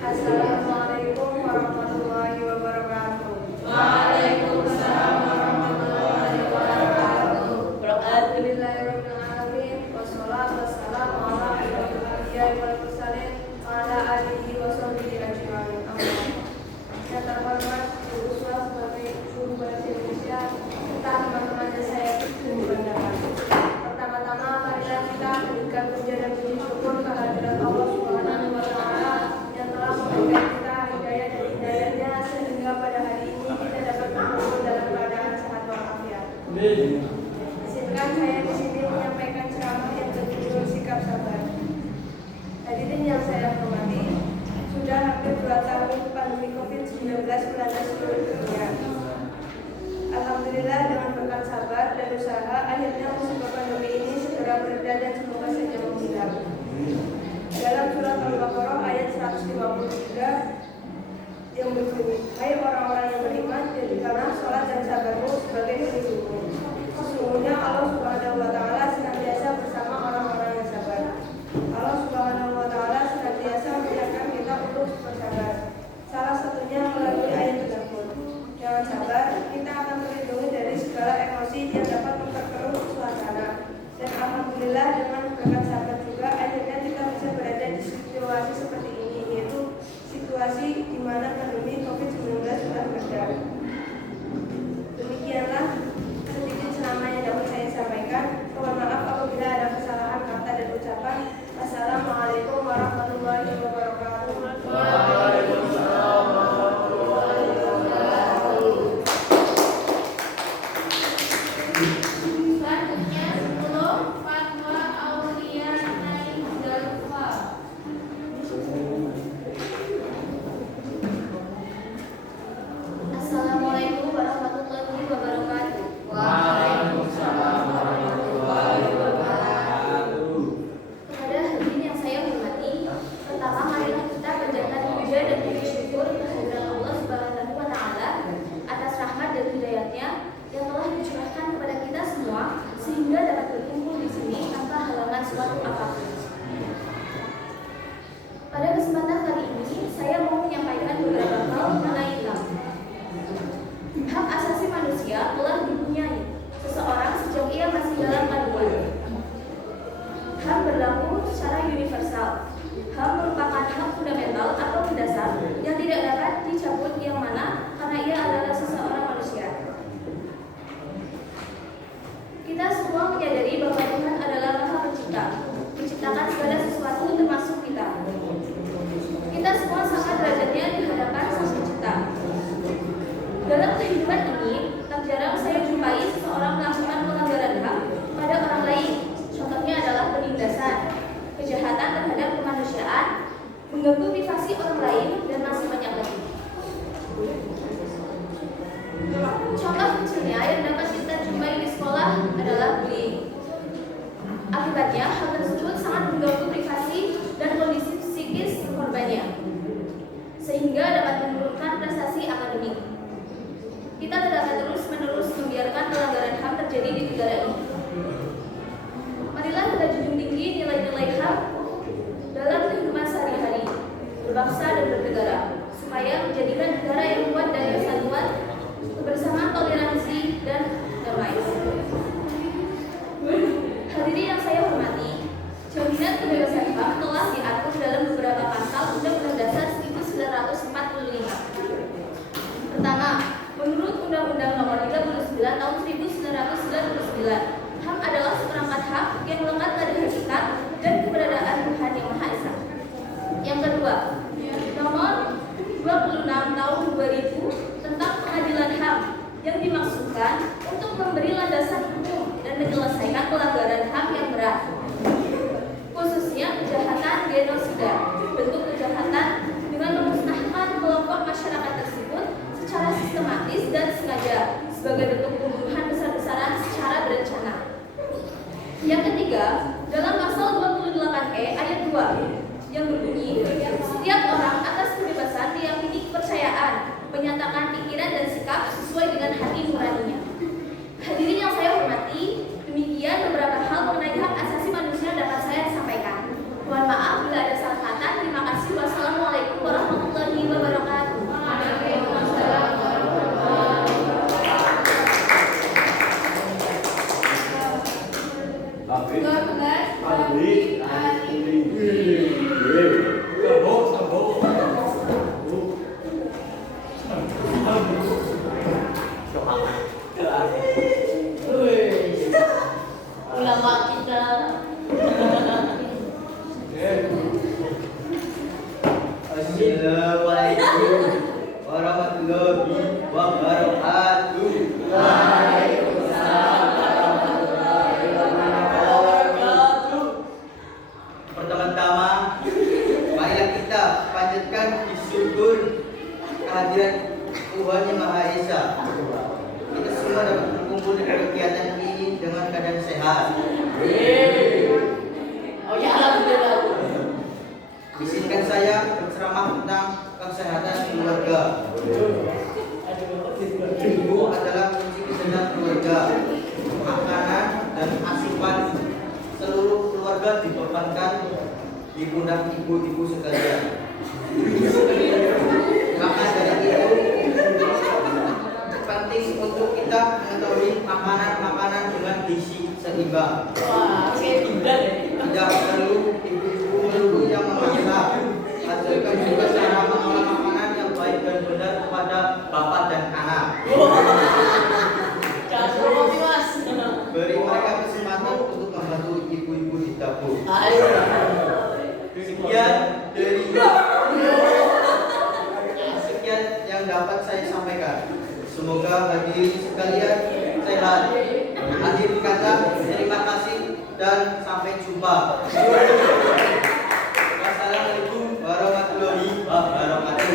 Assalamualaikum warahmatullahi wabarakatuh. Alhamdulillahirrahmanirrahim. Wassalatu wassalamu ala asyrofil anbiya'i wal mursalin wa ala alihi wa sahbihi ajma'in. Yang terhormat Ibu Uswa sebagai guru bahasa Indonesia serta teman-teman saya guru pendapat. Pertama-tama marilah kita berikan puja dan puji syukur kehadirat Allah Subhanahu wa taala yang telah memberikan kita hidayah dan hidayahnya sehingga pada hari ini kita dapat berkumpul dalam keadaan sehat walafiat. Izinkan saya di sini menyampaikan ceramah yang berjudul sikap sabar. Hadirin yang saya hormati, sudah hampir 2 tahun pandemi COVID-19 melanda seluruh dunia. Alhamdulillah dengan berkat sabar dan usaha, akhirnya musibah pandemi ini segera mereda dan semoga saja menghilang. Dalam surat Al-Baqarah ayat 153 yang berbunyi, hai orang-orang yang beriman, jadikanlah sholat dan sabarmu sebagai pelindungmu. Sesungguhnya Allah Subhanahu wa taala senantiasa bersama orang-orang yang sabar. Allah Subhanahu wa taala senantiasa mengingatkan kita untuk bersabar. Salah satunya melalui ayat tersebut. Dengan sabar, kita akan terlindungi dari segala emosi yang dapat memperkeruh suasana. Dan alhamdulillah dengan berkat sabar juga akhirnya kita bisa berada di situasi seperti ini, yaitu situasi di mana pandemi COVID-19 sudah mereda. Demikianlah sedikit ceramah yang dapat saya sampaikan. Mohon maaf apabila ada kesalahan kata dan ucapan. Assalamualaikum warahmatullahi wabarakatuh. Selanjutnya 10 Fatwa Aulia Naim Dalfa. Assalamualaikum warahmatullahi wabarakatuh. Kepada hadirin yang saya hormati, pertama marilah kita panjatkan puja dan puji syukur kehadirat Allah Subhanahu wa taala atas rahmat dan hidayatnya yang telah dicurahkan kepada kita semua sehingga dapat berkumpul di sini tanpa halangan suatu apapun. Pada kesempatan kali ini, saya mau menyampaikan beberapa hal mengenai HAM. Hak asasi manusia telah dipunyai seseorang sejak ia masih dalam kandungan. HAM berlaku secara universal. HAM merupakan hak fundamental atau mendasar yang tidak dapat dicabut, yang mana karena ia adalah seseorang manusia. Kita semua menyadari bahwa Tuhan adalah Maha Pencipta, menciptakan segala sesuatu termasuk kita. Kita semua sama derajatnya di hadapan Sang Pencipta. Dalam kehidupan ini, tak jarang saya jumpai seseorang melakukan pelanggaran HAM pada orang lain. Contohnya adalah penindasan, kejahatan terhadap kemanusiaan, mengganggu privasi orang lain, dan masih banyak lagi. Contoh kecil Akibatnya, hal tersebut sangat mengganggu privasi dan kondisi psikis korbannya, sehingga dapat menurunkan prestasi akademik. Kita tidak akan terus-menerus membiarkan pelanggaran HAM terjadi di negara ini. Marilah kita junjung tinggi nilai-nilai HAM dalam kehidupan sehari-hari, berbangsa dan bernegara, supaya menjadikan negara yang kuat dan persatuan, kebersamaan, toleransi, dan damai. Hadirin yang saya hormati, jaminan kebebasan HAM telah diatur dalam beberapa pasal Undang-Undang Dasar 1945. Pertama, menurut Undang-Undang Nomor 39 Tahun 1999, HAM adalah seperangkat hak yang melekat pada hakikat dan keberadaan Tuhan Yang Maha Esa. Yang kedua, Nomor 26 Tahun 2000 tentang Pengadilan HAM yang dimaksudkan untuk memberi landasan hukum dan menyelesaikan pelanggaran HAM yang berat, khususnya kejahatan genosida, bentuk kejahatan dengan memusnahkan kelompok masyarakat tersebut secara sistematis dan sengaja sebagai bentuk pembunuhan besar-besaran secara berencana. Yang ketiga, dalam pasal 28E ayat 2 yang berbunyi, setiap orang atas kebebasan diyakini kepercayaan, menyatakan pikiran dan sikap sesuai dengan hati nuraninya. Hadirin yang saya hormati, demikian beberapa hal mengenai hak asasi manusia dapat saya sampaikan. Mohon maaf bila ada salah kata. Terima kasih. Wassalamualaikum warahmatullahi wabarakatuh. Waalaikumsalam warahmatullahi Ulama kita. Assalamualaikum warahmatullahi wabarakatuh. Pertama-tama, marilah kita panjatkan syukur kehadiran Tuhan Yang Maha Esa. Kita semua dapat berkumpul di kegiatan ini dengan keadaan sehat. Oh ya, alhamdulillah. Izinkan saya berceramah tentang kesehatan keluarga. Ibu adalah kunci kesehatan keluarga. Makanan dan asupan seluruh keluarga dibebankan di pundak ibu-ibu sekalian. Maka dari itu penting untuk kita mengetahui makanan-makanan dengan gizi seimbang. Wah, kayak gibran ya. Tidak perlu ibu-ibu melulu yang memasak. Ajarkan juga cara mengolah makanan yang baik dan benar kepada bapak dan anak. Jangan promosi, Mas. Beri mereka kesempatan untuk membantu ibu-ibu di dapur. Ayo. Sekian yang dapat saya sampaikan. Semoga hadirin sekalian sehat. Akhir kata, terima kasih dan sampai jumpa. Wassalamualaikum warahmatullahi wabarakatuh.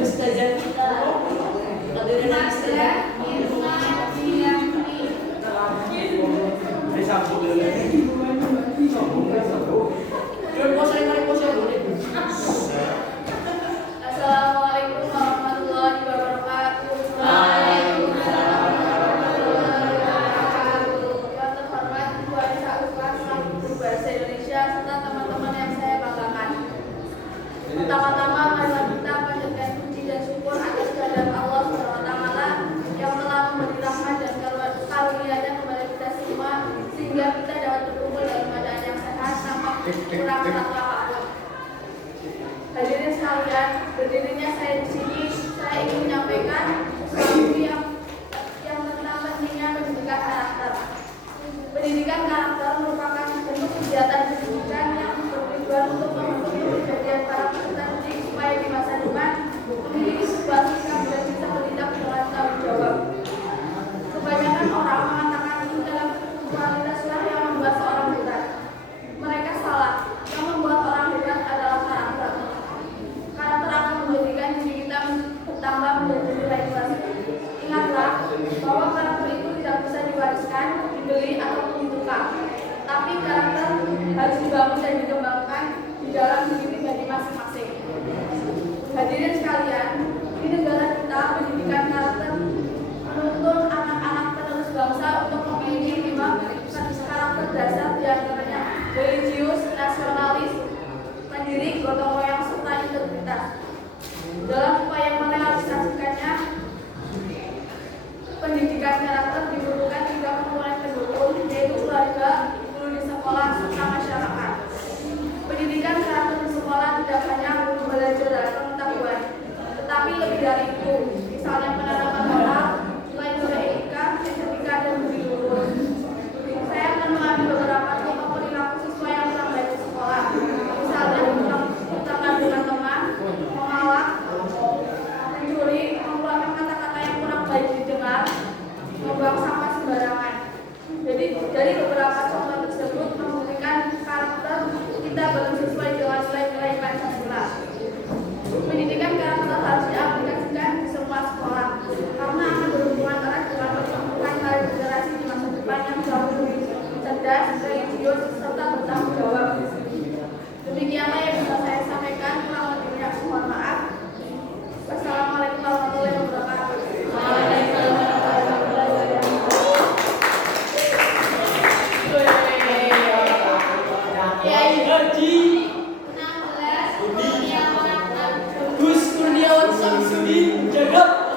Ustazah kita Kaderina Ustazah Assalamualaikum warahmatullahi wabarakatuh. Waalaikumsalam warahmatullahi wabarakatuh. Yang terhormat Ibu Aisyah Usman, Selaku Guru Bahasa Indonesia, serta teman-teman yang saya banggakan. Pertama-tama, marilah kita panjatkan puji dan syukur atas kehadirat Allah SWT yang telah memberi rahmat dan karunia-Nya kepada kita semua, sehingga kita dapat berkumpul dalam keadaan yang sehat tanpa kurang satu apapun. Hadirin sekalian, berdirinya saya di sini, saya ingin menyampaikan sesuatu yang tentang pentingnya pendidikan karakter. Pendidikan karakter merupakan bentuk kegiatan pendidikan yang bertujuan untuk membentuk kepribadian para peserta didik supaya di masa depan memiliki sebuah sikap dan bisa bertindak dengan tanggung jawab. Kebanyakan orang mengatakan itu dalam kualitaslah yang membuat seorang hebat. Mereka salah. Yang membuat orang hebat adalah karakter. dikembangkan di dalam diri pribadi masing-masing. Hadirin sekalian, di negara kita pendidikan karakter menuntun anak-anak penerus bangsa untuk memiliki 5 karakter dasar, diantaranya religius, nasionalis, mandiri, gotong royong, serta integritas. Dalam upaya merealisasikannya, pendidikan karakter diperlukan 3 komponen pendukung, yaitu keluarga, guru di sekolah, serta masyarakat. Pendidikan karakter di sekolah tidak hanya guru belajar dan pengetahuan, tetapi lebih dari itu, misalnya penanaman moral, nilai-nilai etika, estetika, dan budi luhur. Saya akan mengambil beberapa contoh perilaku siswa yang kurang baik di sekolah, misalnya bertengkar dengan teman, mengalah, mencuri, mengeluarkan kata-kata yang kurang baik didengar, membuang sampah sembarangan. Jadi dari beberapa contoh tersebut membuktikan karakter kita belum sesuai dengan nilai-nilai Pancasila. Pendidikan karakter harus diaplikasikan di semua sekolah karena akan berhubungan erat dengan pertumbuhan generasi di masa depan yang jauh lebih cerdas, religius, serta bertanggung jawab. Demikianlah yang bisa saya sampaikan, kurang lebihnya mohon maaf. Wassalamualaikum warahmatullahi wabarakatuh. Kiai Haji Gus Kurniawan Samsudin Jagab.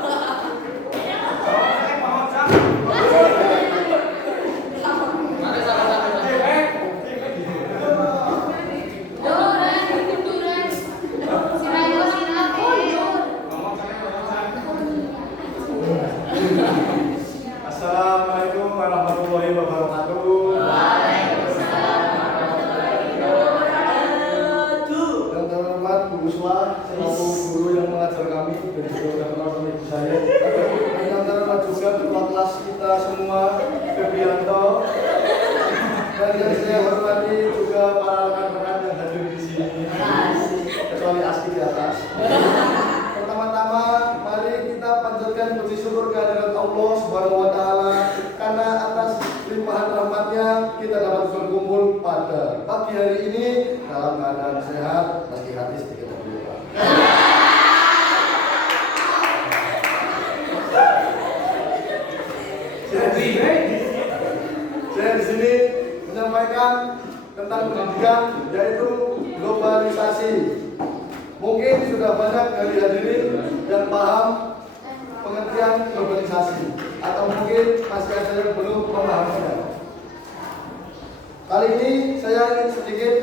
Assalamualaikum warahmatullahi wabarakatuh. Yang terhormat Bu Uswa selaku guru yang mengajar kami dan juga teman-teman ibu saya. Yang terhormat juga ketua kelas kita semua, Febrianto. Dan yang saya hormati juga para rekan-rekan yang hadir di sini, kecuali Asti di atas. Pertama-tama, mari kita panjatkan puji syukur kehadirat Allah Subhanahu wa Ta'ala karena atas limpahan rahmatnya kita dapat berkumpul pada pagi hari ini dalam keadaan sehat meski hati sedikit terluka. Saya di sini menyampaikan tentang pendidikan, yaitu globalisasi. Mungkin sudah banyak dari hadirin yang paham pengertian globalisasi, atau mungkin masih ada yang belum memahaminya. Kali ini saya ingin sedikit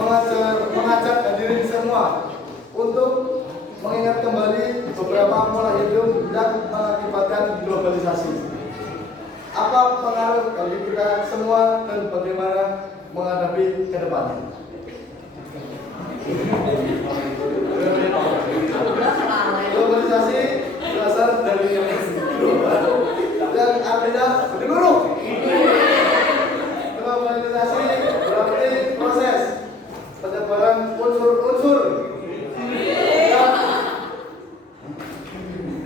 mengajak hadirin semua untuk mengingat kembali beberapa pola hidup yang mengakibatkan globalisasi. Apa pengaruh bagi kita semua dan bagaimana menghadapi ke depannya? Globalisasi berasal dari global dan artinya menyeluruh. Globalisasi berarti proses penyebaran unsur-unsur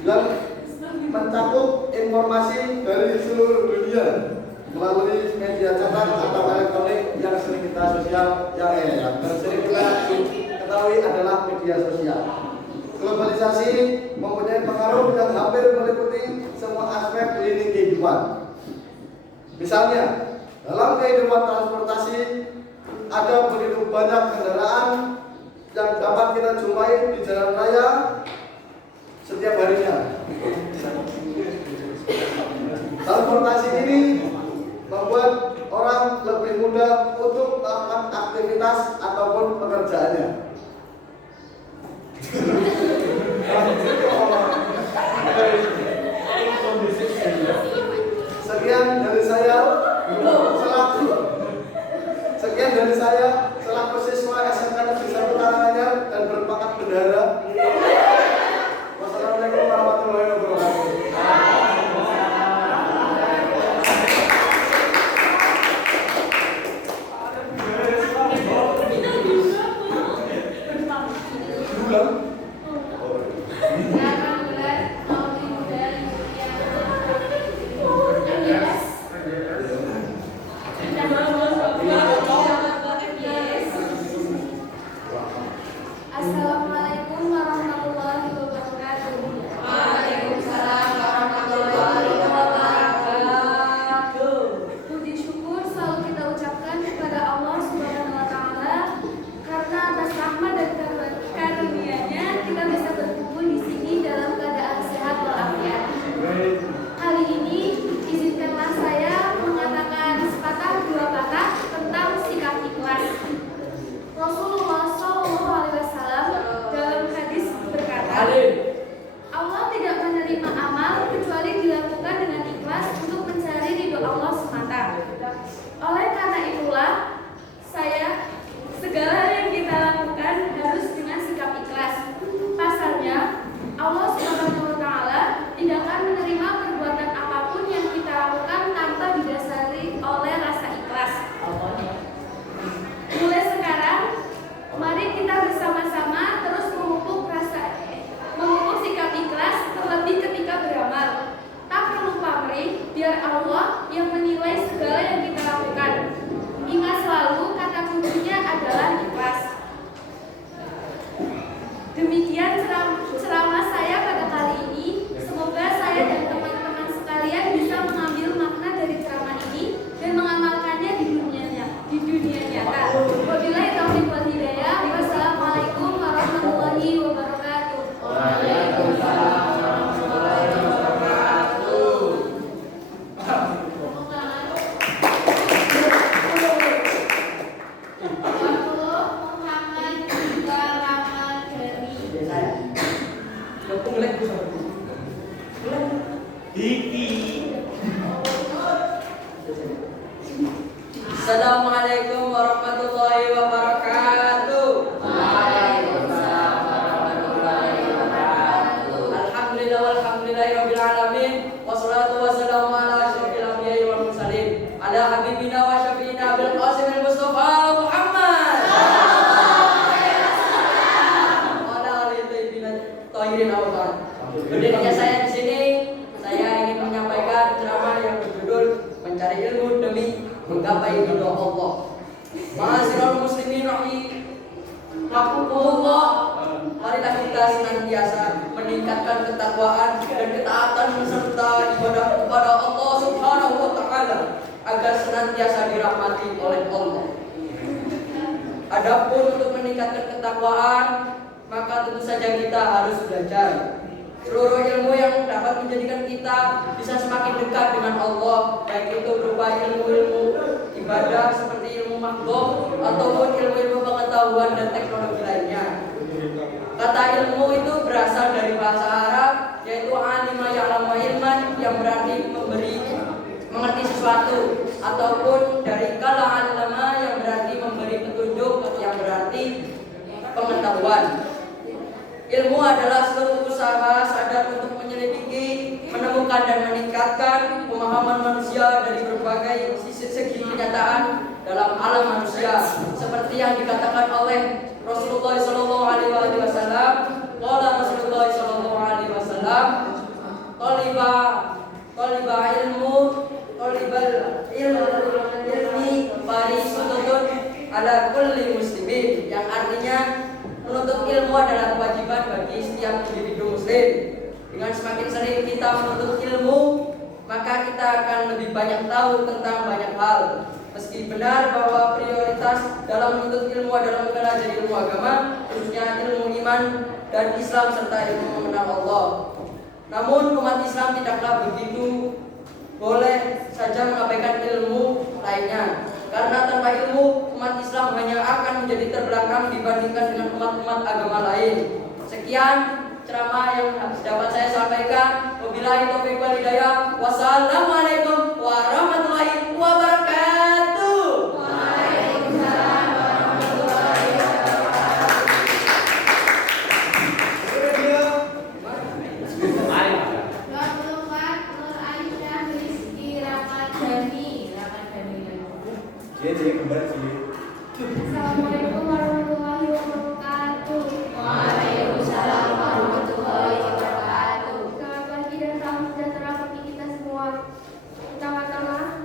yang mencakup informasi dari seluruh dunia melalui media cetak atau elektronik yang sering kita ketahui adalah media sosial. Globalisasi mempunyai pengaruh yang hampir meliputi semua aspek lini kehidupan. Misalnya, dalam kehidupan transportasi ada begitu banyak kendaraan yang dapat kita jumpai di jalan raya setiap harinya. Transportasi ini membuat orang lebih mudah untuk melakukan aktivitas ataupun pekerjaannya. Sekian dari saya selaku siswa SMK Negeri 1 Karanganyar dan berpangkat bendahara. Wassalamualaikum warahmatullahi wabarakatuh. Saya meningkatkan ketakwaan dan ketaatan serta ibadah kepada Allah Subhanahu wa taala agar senantiasa dirahmati oleh Allah. Adapun untuk meningkatkan ketakwaan, maka tentu saja kita harus belajar seluruh ilmu yang dapat menjadikan kita bisa semakin dekat dengan Allah, baik itu berupa ilmu-ilmu ibadah seperti ilmu makhluk ataupun ilmu-ilmu pengetahuan dan teknologi lainnya. Kata ilmu itu berasal dari bahasa Arab, yaitu alima ya'lamu ilman, yang berarti mengerti sesuatu, ataupun dari kala alama yang berarti memberi petunjuk, yang berarti pengetahuan. Ilmu adalah seluruh usaha sadar untuk menyelidiki, menemukan dan meningkatkan pemahaman manusia dari berbagai segi kenyataan dalam alam manusia, seperti yang dikatakan oleh Rasulullah Sallallahu Alaihi Wasallam. Qala Rasulullah Sallallahu Alaihi Wasallam, "Talibal ilmi fariidatun ala kulli muslimin," yang artinya menuntut ilmu adalah kewajiban bagi setiap individu muslim. Dengan semakin sering kita menuntut ilmu, maka kita akan lebih banyak tahu tentang banyak hal. Meski benar bahwa prioritas dalam menuntut ilmu adalah mempelajari ilmu agama, khususnya ilmu iman dan Islam serta ilmu mengenal Allah. Namun umat Islam tidaklah begitu boleh saja mengabaikan ilmu lainnya. Karena tanpa ilmu, umat Islam hanya akan menjadi terbelakang dibandingkan dengan umat-umat agama lain. Sekian ceramah yang dapat saya sampaikan. Wabillahi taufiq wal hidayah. Wassalamualaikum warahmatullahi wabarakatuh. Waalaikumsalam warahmatullahi wabarakatuh. Nur Aisyah Rizky Ramadhani. Assalamualaikum warahmatullahi wabarakatuh. Waalaikumsalam warahmatullahi wabarakatuh. Selamat pagi dan salam sejahtera bagi kita semua. Pertama-tama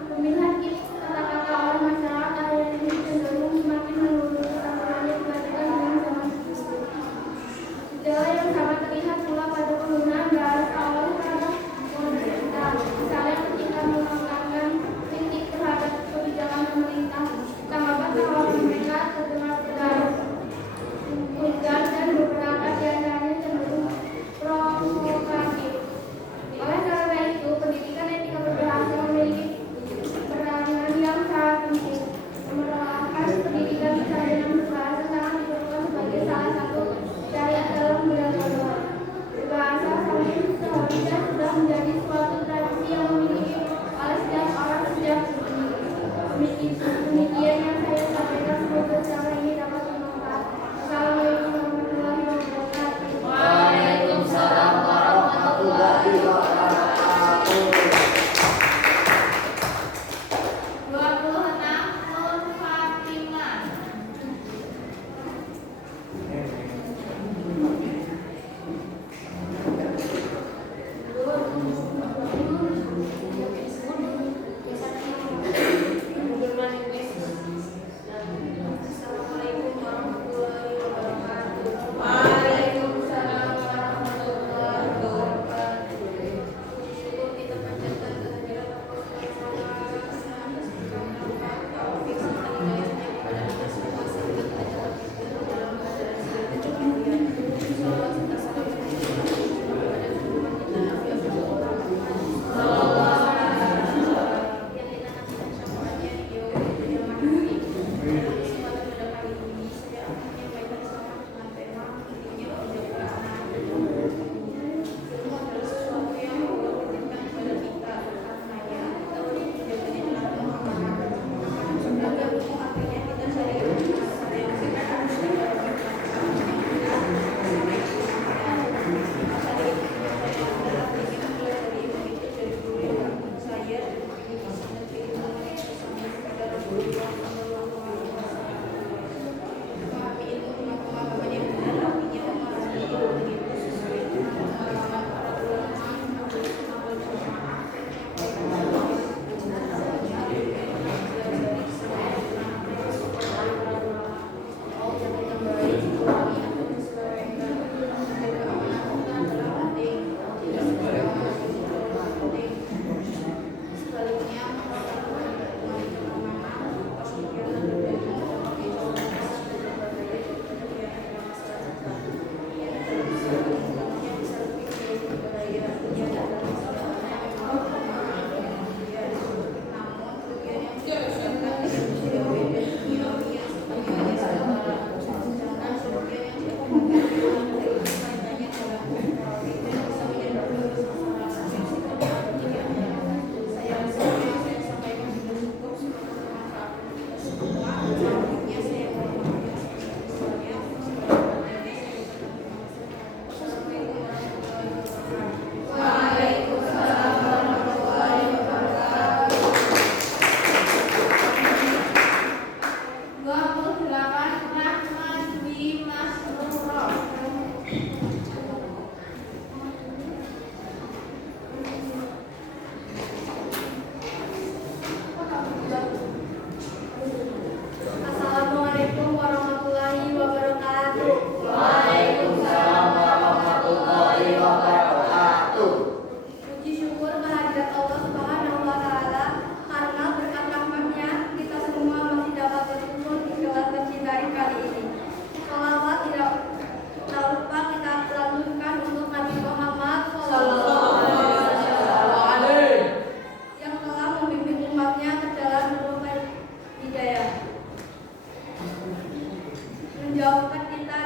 menjauhkan kita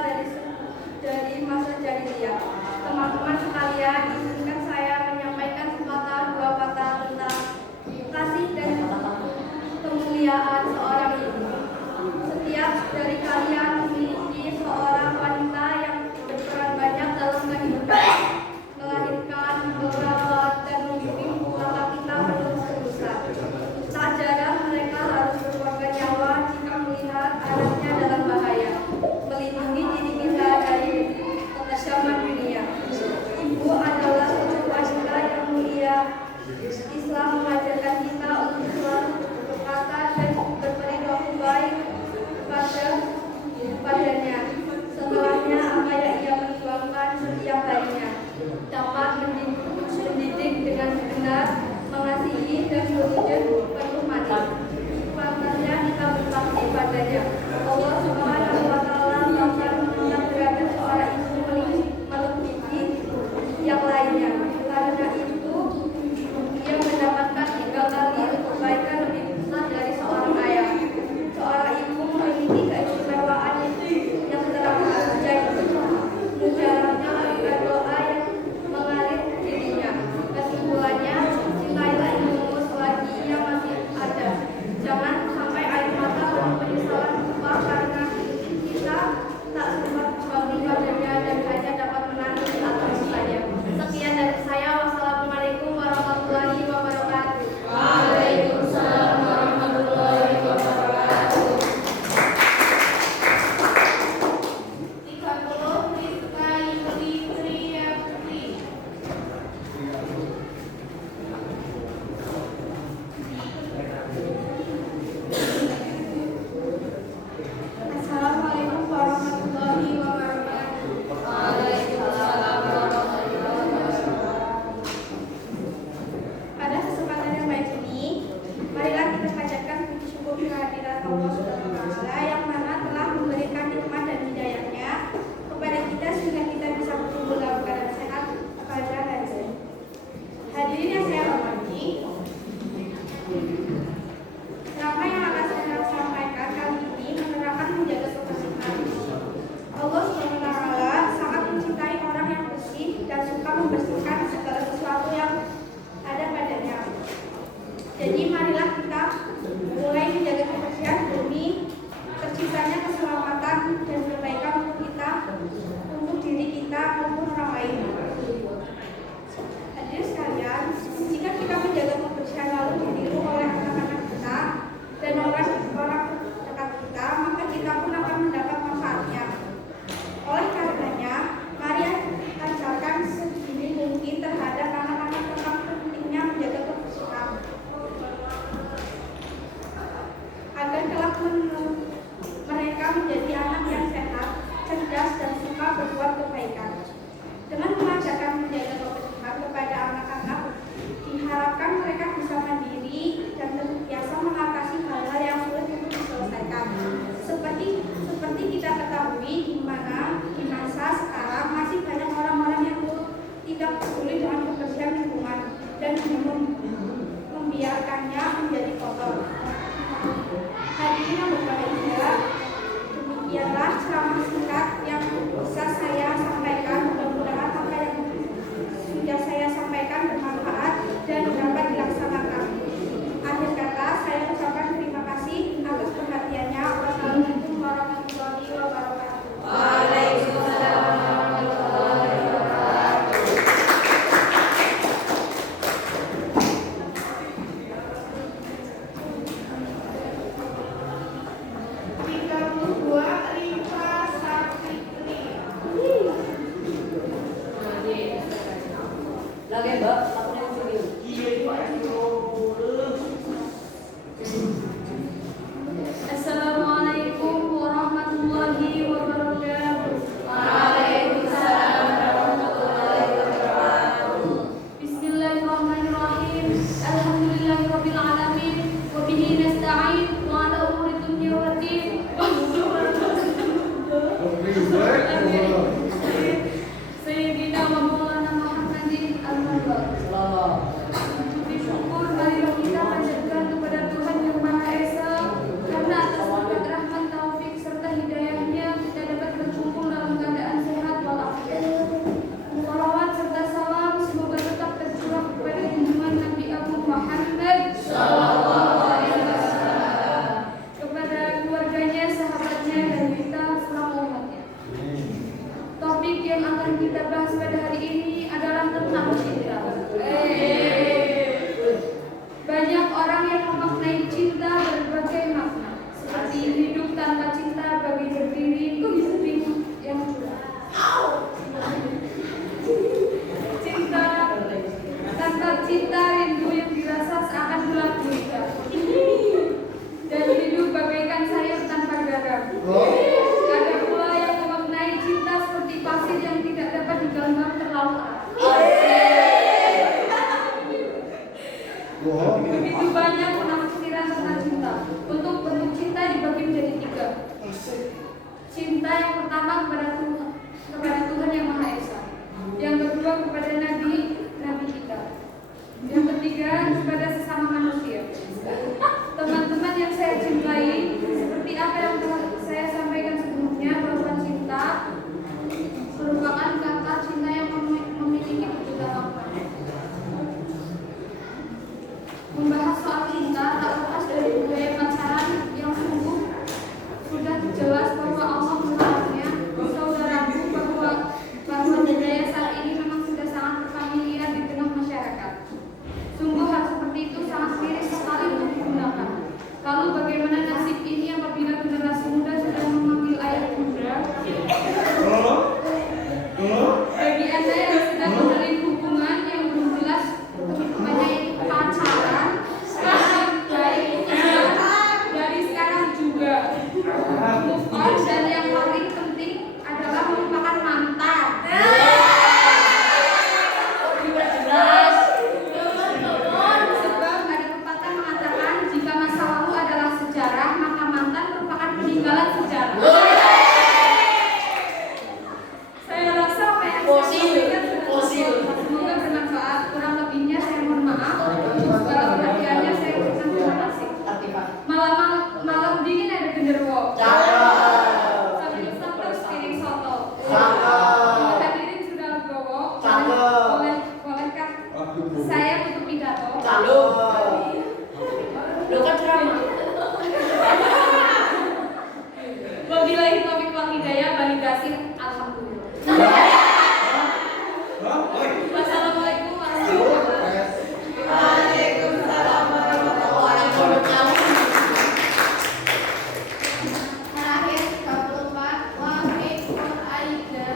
dari masa jahiliyah. Teman-teman sekalian, izinkan saya menyampaikan dua patah tentang kasih dan kemuliaan seorang ibu. Setiap dari kalian memiliki seorang wanita yang berperan banyak dalam kehidupan, melahirkan, merawat, dan membimbing keluarga kita berdosa. Tak jarang mereka harus berkorban nyawa jika melihat anaknya dalam bahaya, melindungi diri kita dari kekesaman dunia. Ibu adalah sosok wanita yang mulia. Islam mengajarkan kita untuk selalu berkata dan berperilaku baik kepadanya. Setelahnya apa yang ia perjuangkan setiap harinya dapat mendidik dengan benar, mengasihi dan berwujud penuh mati. Pantasnya kita berbakti padanya. Allah Subhanahu wa Ta'ala akan mengangkat derajat seorang ibu melebihi yang lainnya. Karena itu ia mendapatkan 3 kali kebaikan lebih besar dari seorang ayah. Seorang ibu memiliki keistimewaan yang terakhir, yaitu mujarabnya melakukan doa yang mengalir dirinya. Kesimpulannya, cintailah ibumu selagi ia masih ada. Jangan sampai air mata dan penyesalan lupa karena kita tak sempat berbakti padanya dan hanya dapat menangis di atas saja. Sekian dari saya. Wassalamualaikum warahmatullahi wabarakatuh. Waalaikumsalam warahmatullahi wabarakatuh. 30 Rizka Yuli Triakti. Assalamualaikum warahmatullahi wabarakatuh. Waalaikumsalam warahmatullahi wabarakatuh. Pada kesempatan yang baik ini, marilah kita panjatkan puji syukur kehadirat Allah Subhanahu wa Ta'ala yang mana telah memberikan nikmat dan hidayahnya kepada kita sehingga kita bisa bertumbuh dalam keadaan sehat pada hari ini. Hadirin yang saya hormati, nama yang akan saya sampaikan kali ini menerangkan menjaga kebersihan. Allah Subhanahu wa Ta'ala sangat mencintai orang yang bersih dan suka membersihkan segala sesuatu yang ada padanya. Jadi marilah kita mulai menjaga kebersihan demi terciptanya keselamatan dan kebaikan untuk kita, untuk diri kita maupun orang lain. Hadirin sekalian, jika kita menjaga kebersihan lalu ditiru oleh anak-anak kita dan orang dekat kita, maka kita pun akan mendapat manfaatnya. Oleh karenanya, mari ajarkan sedini mungkin terhadap anak-anak tentang pentingnya menjaga kebersihan, agar kelak mereka menjadi anak yang sehat, cerdas, dan suka berbuat kebaikan. Dengan mengajarkan menjaga kebersihan kepada anak-anak, diharapkan mereka bisa mandiri dan terbiasa mengatasi hal-hal yang sulit untuk diselesaikan. Seperti kita ketahui di masa sekarang masih banyak orang-orang yang tidak peduli dengan kebersihan lingkungan dan membiarkannya menjadi kotor. Hadirin yang berbahagia, demikianlah ceramah singkat yang bisa saya sampaikan. Mudah-mudahan apa yang sudah saya sampaikan bermanfaat dan dapat dilaksanakan. Akhir kata, saya ucapkan terima kasih atas perhatiannya. Wassalamualaikum warahmatullahi wabarakatuh. Waalaikumsalam warahmatullahi wabarakatuh. 32 Rifa Sapitri. Lagi Mbak, lakukan yang sini. Assalamualaikum warahmatullahi wabarakatuh. Waalaikumsalam warahmatullahi wabarakatuh. Bismillahirrahmanirrahim. Alhamdulillahirabbil alamin wa bihi nasta'in wa ala umuri dunya waddin. Sayyidina wa maulana Muhammadin al-Mubarak. Puji syukur marilah kita panjatkan kepada Tuhan yang Maha Esa karena atas berkat rahmat taufik serta hidayahnya kita cinta yang pertama kepada Tuhan yang Maha Esa, yang kedua kepada Nabi kita, yang ketiga kepada sesama manusia. Teman-teman yang saya cintai, seperti apa yang telah saya sampaikan sebelumnya, bahwa cinta merupakan kata cinta yang memiliki begitu makna. Membahas soal cinta tak lepas dari budaya pacaran yang sungguh sudah jelas bahwa Allah melarangnya. Saudaraku, bahwa budaya saat ini memang sudah sangat familiar di tengah masyarakat. Sungguh hal seperti itu sangat miris sekali untuk digunakan. Lalu bagaimana nasib ini apabila generasi muda sudah memanggil ayah bunda? Bagi Anda yang sedang menjalin hubungan yang belum jelas kehidupannya itu pacaran, sangat baik dari sekarang juga move on, dan yang paling penting adalah melupakan mantan. Sebab ada pepatah mengatakan jika masa lalu adalah sejarah, maka mantan merupakan peninggalan sejarah. Saya rasa apa yang saya sampaikan sudah semoga bermanfaat. Kurang lebihnya saya mohon maaf. Untuk segala perhatiannya saya ucapkan terima kasih. Malam dingin ada genderuwo. Sambil sambal piring soto. Hadirin sudah legowo. Bolehkah saya tutup pidato? Wabillahi taufiq wal hidayah, balik kasih. Alhamdulillah. Wassalamualaikum warahmatullahi wabarakatuh. Terakhir 34 Wahid Aida.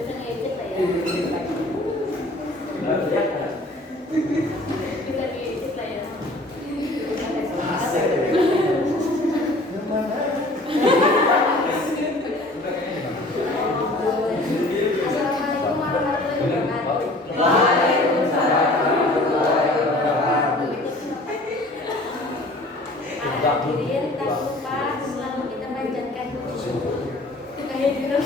Assalamualaikum warahmatullahi wabarakatuh. Hadirin tak lupa selalu kita panjatkan puji kehadiran.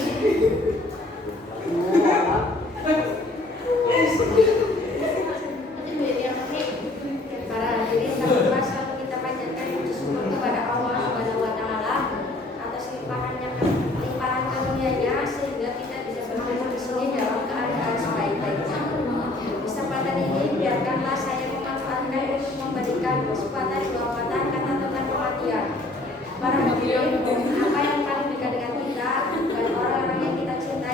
Para hadirin tak lupa selalu kita panjatkan puji syukur kepada Allah Subhanahu wa taala atas limpahan karunia-Nya sehingga kita bisa bertemu di sini dalam keadaan sebaik-baiknya. Kesempatan ini biarkanlah saya memanfaatkan untuk memberikan kesempatan dua patah kata tentang kematian. Para hadirin, apa yang paling dekat dengan kita bukan orang-orang yang kita cintai,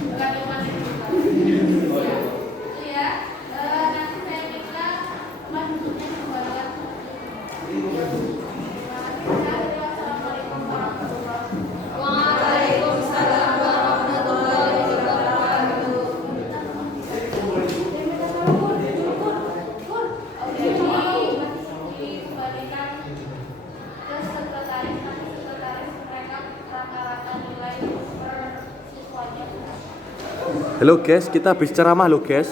bukan iman itu ya. Nanti saya minta tempat duduknya kembalikan. Assalamualaikum warahmatullahi wabarakatuh. Waalaikumsalam warahmatullahi wabarakatuh. Dikembalikan ke sekretaris, nanti sekretaris mereka rata-rata nilai per siswanya. Halo guys, kita habis ceramah lo guys.